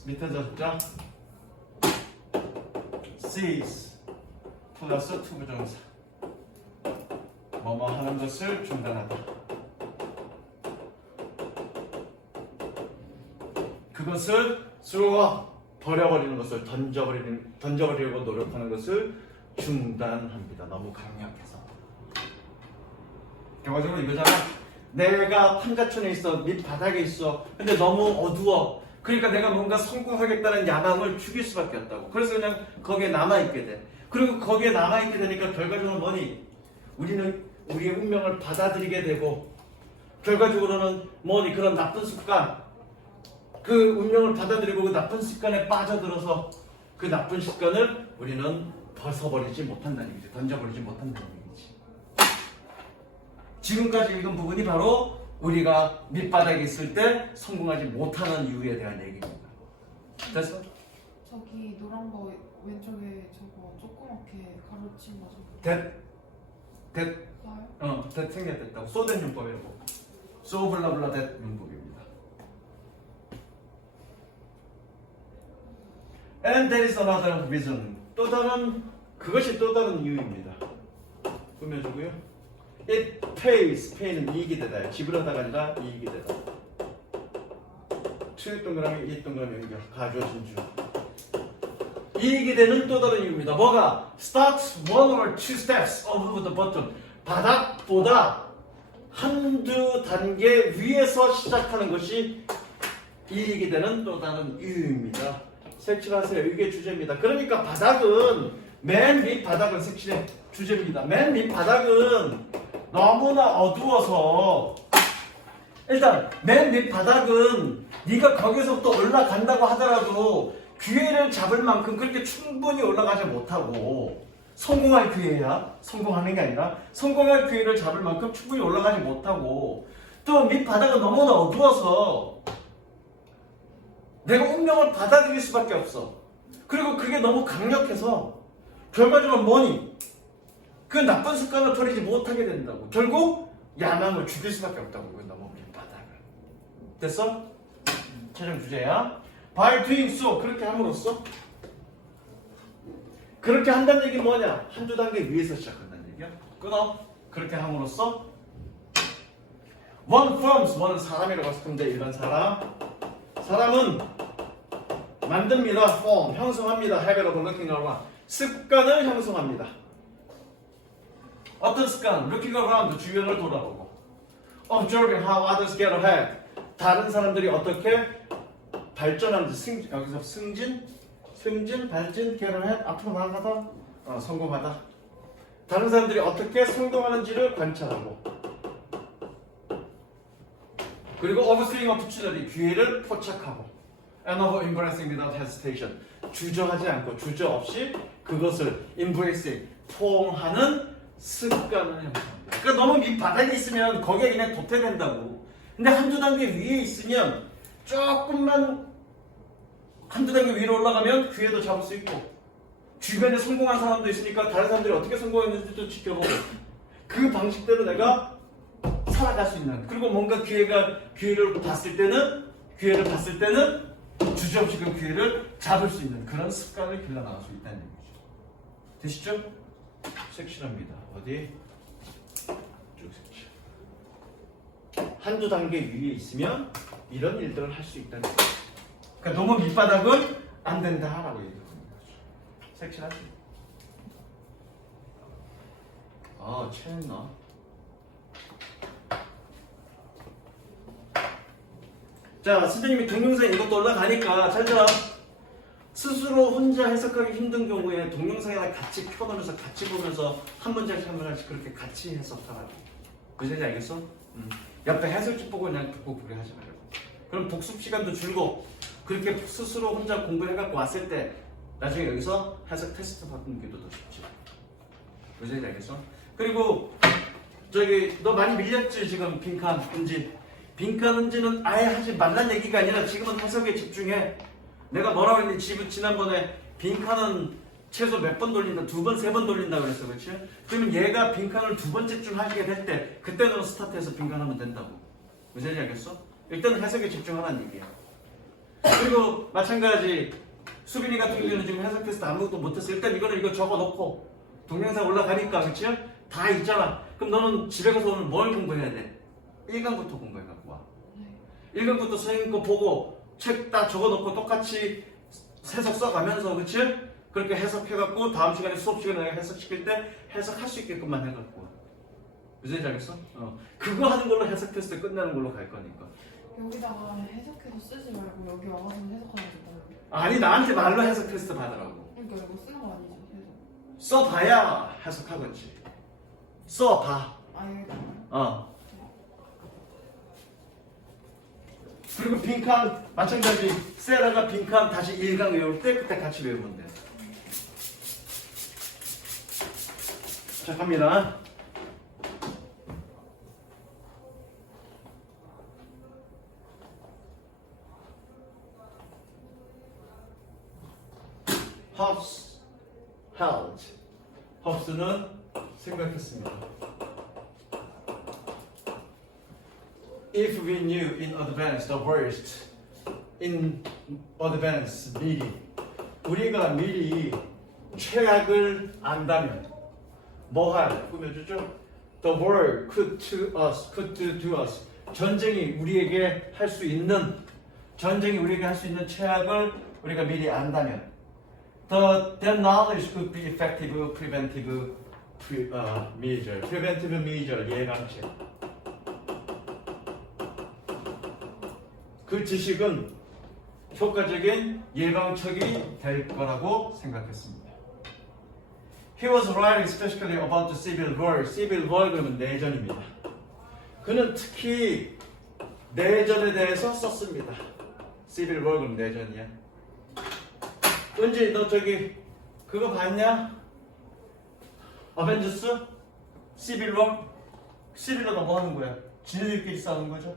밑에다 적자. cease 플러스 투부정사. 뭐뭐 하는 것을 중단하다. 그것을 throw off, 버려버리는 것을 던져버리려고 노력하는 것을 중단합니다. 너무 강력해서. 결과적으로 이거잖아. 내가 판자촌에 있어, 밑바닥에 있어. 근데 너무 어두워. 그러니까 내가 뭔가 성공하겠다는 야망을 죽일 수밖에 없다고. 그래서 그냥 거기에 남아있게 돼. 그리고 거기에 남아있게 되니까 결과적으로 뭐니? 우리는 우리의 운명을 받아들이게 되고, 결과적으로는 뭐니? 그런 나쁜 습관, 그 운명을 받아들이고 그 나쁜 습관에 빠져들어서 그 나쁜 습관을 우리는 벗어버리지 못한다는 얘기지. 던져버리지 못한다는 얘기지. 지금까지 읽은 부분이 바로 우리가 밑바닥에 있을 때 성공하지 못하는 이유에 대한 얘기입니다. 됐어? 저기 노란 거 왼쪽에 저거 조그맣게 가로친 거 저거 됐. 나요? 됐 생략됐다고. 소된 문법이라고. so 블라블라 됐 문법입니다. And there is another reason. 그것이 또 다른 이유입니다. 꾸며주고요. It pays. pay는 이익이 되다. 지불하다가 아니라 이익이 되다. to 동그라미 이 동그라미 연결. 가주어진 주. 이익이 되는 또 다른 이유입니다. 뭐가? Start one or two steps above the bottom. 바닥보다 한두 단계 위에서 시작하는 것이 이익이 되는 또 다른 이유입니다. 색칠하세요. 이게 주제입니다. 그러니까 바닥은 맨 밑 바닥은 색칠해. 주제입니다. 맨 밑 바닥은 너무나 어두워서 일단 맨 밑 바닥은 네가 거기서부터 올라간다고 하더라도 기회를 잡을 만큼 그렇게 충분히 올라가지 못하고 성공할 기회야. 성공하는 게 아니라 성공할 기회를 잡을 만큼 충분히 올라가지 못하고 또 밑 바닥은 너무나 어두워서 내가 운명을 받아들일 수밖에 없어. 그리고 그게 너무 강력해서 결과적으로 뭐니? 그 나쁜 습관을 버리지 못하게 된다고. 결국 야망을 죽일 수밖에 없다고. 그 너무 밑바닥을. 됐어? 최종 주제야. By doing so. 그렇게 함으로써 그렇게 한다는 얘기는 뭐냐? 한두 단계 위에서 시작한다는 얘기야. 끊어. 그렇게 함으로써 One forms. one 사람이라고 했으면 돼. 일반 사람. 사람은 만듭니다. form. 형성합니다. habit of looking around. 습관을 형성합니다. 어떤 습관? looking around. 주변을 돌아보고. observing how others get ahead. 다른 사람들이 어떻게 발전하는지. 여기서 승진, 발진, get ahead. 앞으로 나아가다, 성공하다. 다른 사람들이 어떻게 성공하는지를 관찰하고. 그리고 overseeing opportunity. 기회를 포착하고. and of embracing without hesitation. 주저하지 않고 주저 없이 그것을 embracing, 포옹하는 습관을 형성합니다. 그러니까 너무 밑바닥에 있으면 거기에 그냥 도태된다고. 근데 한두 단계 위에 있으면 조금만 한두 단계 위로 올라가면 기회도 잡을 수 있고 주변에 성공한 사람도 있으니까 다른 사람들이 어떻게 성공했는지도 지켜보고 그 방식대로 내가 살아갈 수 있는. 그리고 뭔가 기회를 봤을 때는 주저없이 그 기회를 잡을 수 있는 그런 습관을 길러나갈 수 있다는 얘기죠. 되시죠? 색칠합니다. 어디? 쭉 색칠. 한두 단계 위에 있으면 이런 일들을 할 수 있다는 거죠. 그러니까 너무 밑바닥은 안 된다라고 얘기하는 거죠. 색칠하세요. 체했나? 자, 선생님이 동영상 이것도 올라가니까 잘 들어. 스스로 혼자 해석하기 힘든 경우에 동영상이랑 같이 켜놓으면서 같이 보면서 한 문장씩 한 문장씩 그렇게 같이 해석하라고. 무슨 얘기 알겠어? 옆에 해설집 보고 그냥 듣고 그래 하지 말고. 그럼 복습 시간도 줄고 그렇게 스스로 혼자 공부해갖고 왔을 때 나중에 여기서 해석 테스트 받는 게 더 쉽지. 무슨 얘기 알겠어? 그리고 저기 너 많이 밀렸지 지금 빈칸 은지. 빈칸 은지는 아예 하지 말란 얘기가 아니라 지금은 해석에 집중해. 내가 뭐라고 했는지 지난번에 빈칸은 최소 몇 번 돌린다, 2번, 3번 돌린다 그랬어, 그렇지? 그러면 얘가 빈칸을 2번째쯤 하게 될 때 그때는 스타트해서 빈칸하면 된다고. 무슨 얘기 알겠어? 일단 해석에 집중하라는 얘기야. 그리고 마찬가지 수빈이 같은 경우는 지금 해석 테스트 아무것도 못했어. 일단 이거 적어놓고 동영상 올라가니까, 그렇지? 다 있잖아. 그럼 너는 집에 가서 오늘 뭘 공부해야 돼? 1강부터 공부해갖고 와. 1강부터 선생님 거 보고 책 딱 적어놓고 똑같이 해석 써가면서, 그치? 그렇게 해석해갖고 다음 시간에 수업 시간에 해석시킬 때 해석할 수 있게끔만 해갖고. 무슨 얘기 알겠어? 그거 하는 걸로 해석 테스트 끝나는 걸로 갈 거니까. 여기다가 해석해서 쓰지 말고 여기 와서 해석하는 게 나아요. 아니 나한테 말로 해석 테스트 받으라고. 그러니까 이거 쓰는 거 아니죠? 해석. 써봐야 해석하겠지. 써봐. 아 여기다가. 그리고 빈칸 마찬가지. 세라가 빈칸 다시 1강 외울 때 그때 같이 외우면 돼. 자 갑니다. Hobbes held. 홉스는 생각했습니다. If we knew in advance the worst, in advance 미리 우리가 미리 최악을 안다면 뭐할 꾸며주죠? The war could do to us. 전쟁이 우리에게 할 수 있는 최악을 우리가 미리 안다면 that knowledge could be effective preventive measure. preventive measure 예방책. 그 지식은 효과적인 예방책이 될 거라고 생각했습니다. He was writing especially about the Civil War. Civil War 그러면 내전입니다. 그는 특히 내전에 대해서 썼습니다. Civil War 그럼 내전이야. 은지 너 저기 그거 봤냐? 어벤져스? Civil War? Civil War가 뭐 하는 거야? 지네들끼리 싸우는 거죠?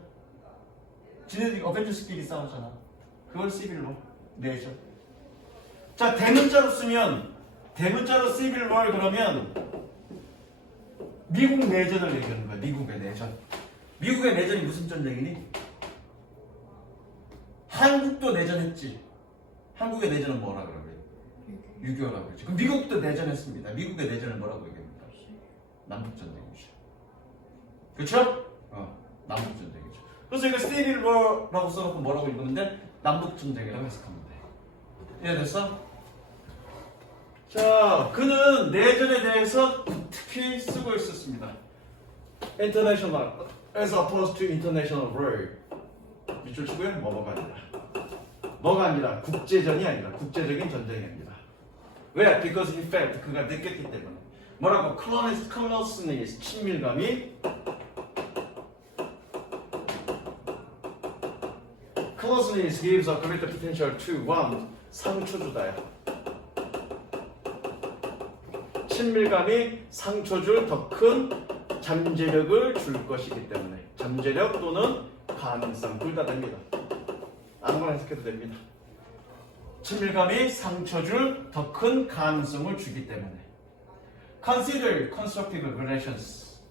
지네들이 어벤져스끼리 싸우잖아. 그걸 시빌워 내죠. 자 대문자로 쓰면 대문자로 시빌워 그러면 미국 내전을 얘기하는 거야. 미국의 내전. 미국의 내전이 무슨 전쟁이니? 한국도 내전했지. 한국의 내전은 뭐라 그러고 6.25라고 그러지. 그럼 미국도 내전했습니다. 미국의 내전을 뭐라고 얘기합니까? 남북전쟁이죠. 그렇죠? 남북전쟁이죠. 그래서 이거 시빌 워라고 써놓고 뭐라고 읽었는데 남북전쟁이라고 해석하면 돼. 이해됐어? 자, 그는 내전에 대해서 특히 쓰고 있었습니다. International as opposed to international war. 밑줄 치고요. 뭐가 아니라 국제전이 아니라 국제적인 전쟁이 아니라. 왜? Because he felt 그가 느꼈기 때문에. 뭐라고? closeness 친밀감이 Closeness gives a greater potential to one. 상처주다야. 친밀감이 상처줄 더 큰 잠재력을 줄 것이기 때문에 잠재력 또는 가능성 둘 다 됩니다. 아무거나 해석해도 됩니다. 친밀감이 상처줄 더 큰 가능성을 주기 때문에 Consider constructive relations.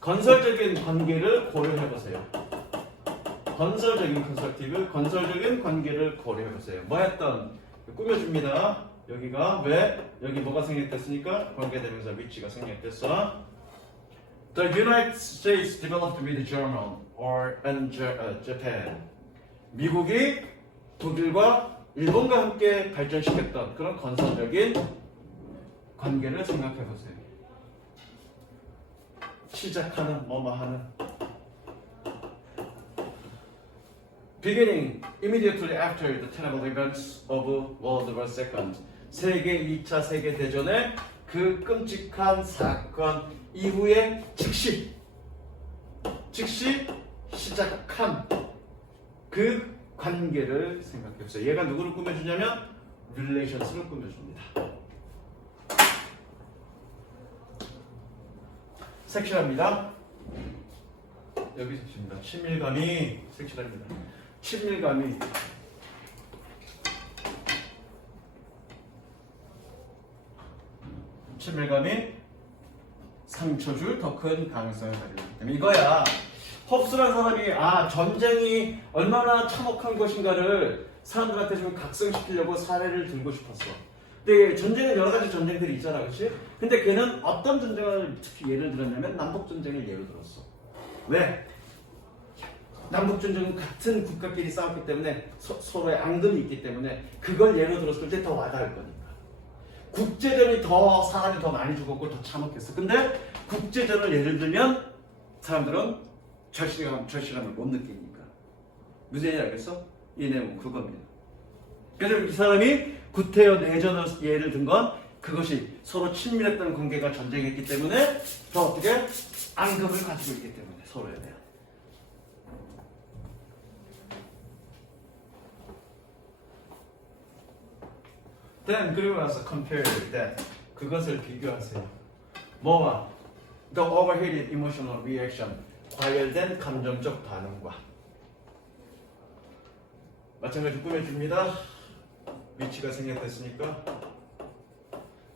건설적인 관계를 고려해보세요. 건설적인 관계를 고려해보세요. 뭐 했던? 꾸며줍니다. 여기가 왜? 여기 뭐가 생략됐으니까 관계대명사 위치가 생략됐어. The United States developed with German and Japan. 미국이 독일과 일본과 함께 발전시켰던 그런 건설적인 관계를 생각해보세요. 시작하는, 뭐뭐 하는. beginning immediately after the terrible events of World War II. 세계 2차 세계대전의 그 끔찍한 사건 이후에 즉시 시작한 그 관계를 생각해보세요. 얘가 누구를 꾸며주냐면 relations를 꾸며줍니다. 섹시합니다. 여기 섹시입니다. 친밀감이 섹시합니다. 친밀감이 상처 줄 더 큰 가능성을 가지고 있기 때문에 이거야. 홉스라는 사람이 전쟁이 얼마나 참혹한 것인가를 사람들한테 좀 각성시키려고 사례를 들고 싶었어. 근데 전쟁은 여러 가지 전쟁들이 있잖아, 그렇지? 근데 걔는 어떤 전쟁을 특히 예를 들었냐면 남북 전쟁을 예로 들었어. 왜? 남북 전쟁은 같은 국가끼리 싸웠기 때문에 서로의 앙금이 있기 때문에 그걸 예로 들었을 때 더 와닿을 거니까. 국제전이 더 사람이 더 많이 죽었고 더 참혹했어. 근데 국제전을 예를 들면 사람들은 절실함을 못 느끼니까. 무슨 얘기 알겠어? 이 내용은 그겁니다. 그래서 이 사람이 구태여 내전을 예를 든 건 그것이 서로 친밀했던 관계가 전쟁했기 때문에 더 어떻게 앙금을 가지고 있기 때문에 서로에 대한. Then 그리고 나서 compare that 그것을 비교하세요. 뭐와? The overheated emotional reaction 과열된 감정적 반응과 마찬가지로 꾸며줍니다. 위치가 생략됐으니까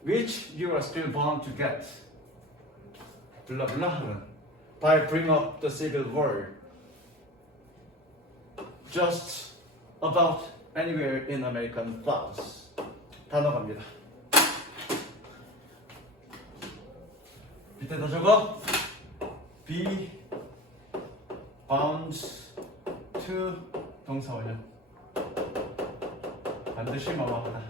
which you are still bound to get 블라블라 하는 by bring up the civil war just about anywhere in American thoughts 단어 갑니다. 밑에다 적어 be bound to 동사 원형 반드시 뭐뭐하다.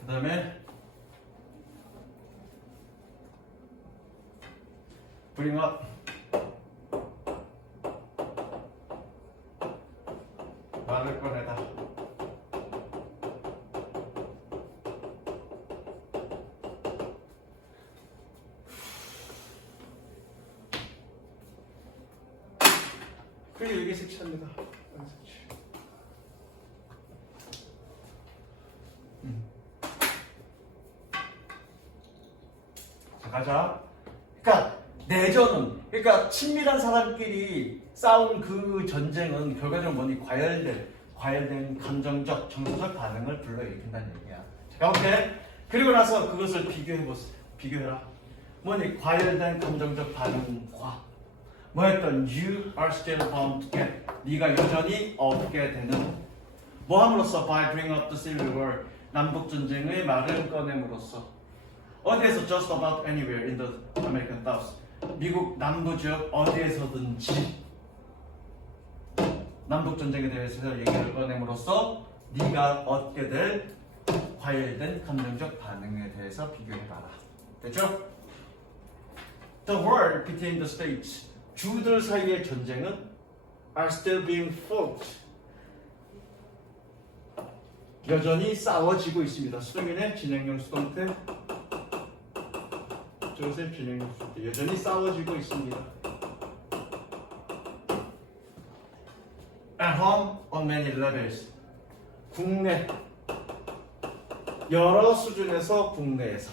그 다음에 bring up 말을 꺼내다. 그리고 이게 섹시합니다. 자, 가자. 그러니까 내전은 그러니까 친밀한 사람끼리 싸운 그 전쟁은 결과적으로 뭐니 과열된 감정적 정서적 반응을 불러일으킨다는 얘기야. 자, 가볼게. 그리고 나서 그것을 비교해라. 뭐니 과열된 감정적 반응과 뭐였던 you are still bound to get 네가 여전히 얻게 되는 뭐 함으로써 by bring up the civil war 남북 전쟁의 말을 꺼냄으로써 어디에서 just about anywhere in the American South 미국 남부 지역 어디에서든지 남북 전쟁에 대해서 얘기를 꺼냄으로써 네가 얻게 될 과열된 감정적 반응에 대해서 비교해봐라. 됐죠? The war between the states 주들 사이의 전쟁은 are still being fought. 여전히 싸워지고 있습니다. 수동인의 진행형 수동태, 조세 진행형 수동태 여전히 싸워지고 있습니다. At home on many levels. 국내 여러 수준에서 국내에서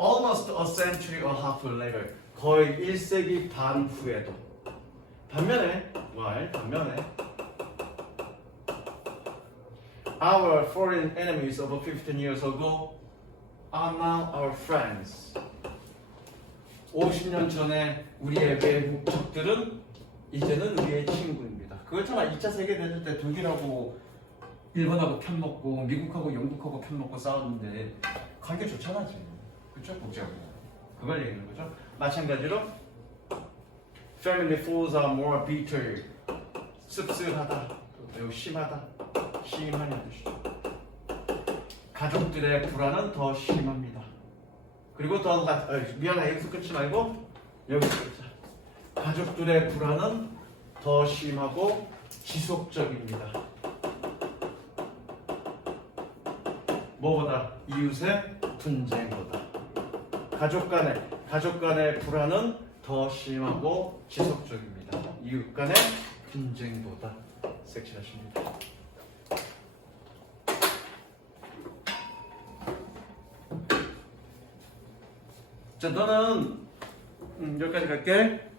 almost a century or half later. 거의 1세기 반 후에도 반면에 Our foreign enemies over 15 years ago are now our friends. 50년 전에 우리의 외국 적들은 이제는 우리의 친구입니다. 그렇잖아. 2차 세계대전 때 독일하고 일본하고 편먹고 미국하고 영국하고 편먹고 싸웠는데 관계 좋잖아 지금. 그쵸? 국제하고. 그걸 얘기하는 거죠. 마찬가지로 Family foes are more bitter. 씁쓸하다. 매우 심하다. 심하냐는 뜻이죠. 가족들의 불안은 더 심합니다. 그리고 더 미안해 여기서 끊지 말고 여기서 끊자. 가족들의 불화는 더 심하고 지속적입니다. 뭐보다? 이웃의 분쟁보다. 가족 간의 불화는 더 심하고 지속적입니다. 이웃 간의 분쟁보다. 섹시하십니다. 자, 너는 여기까지 갈게.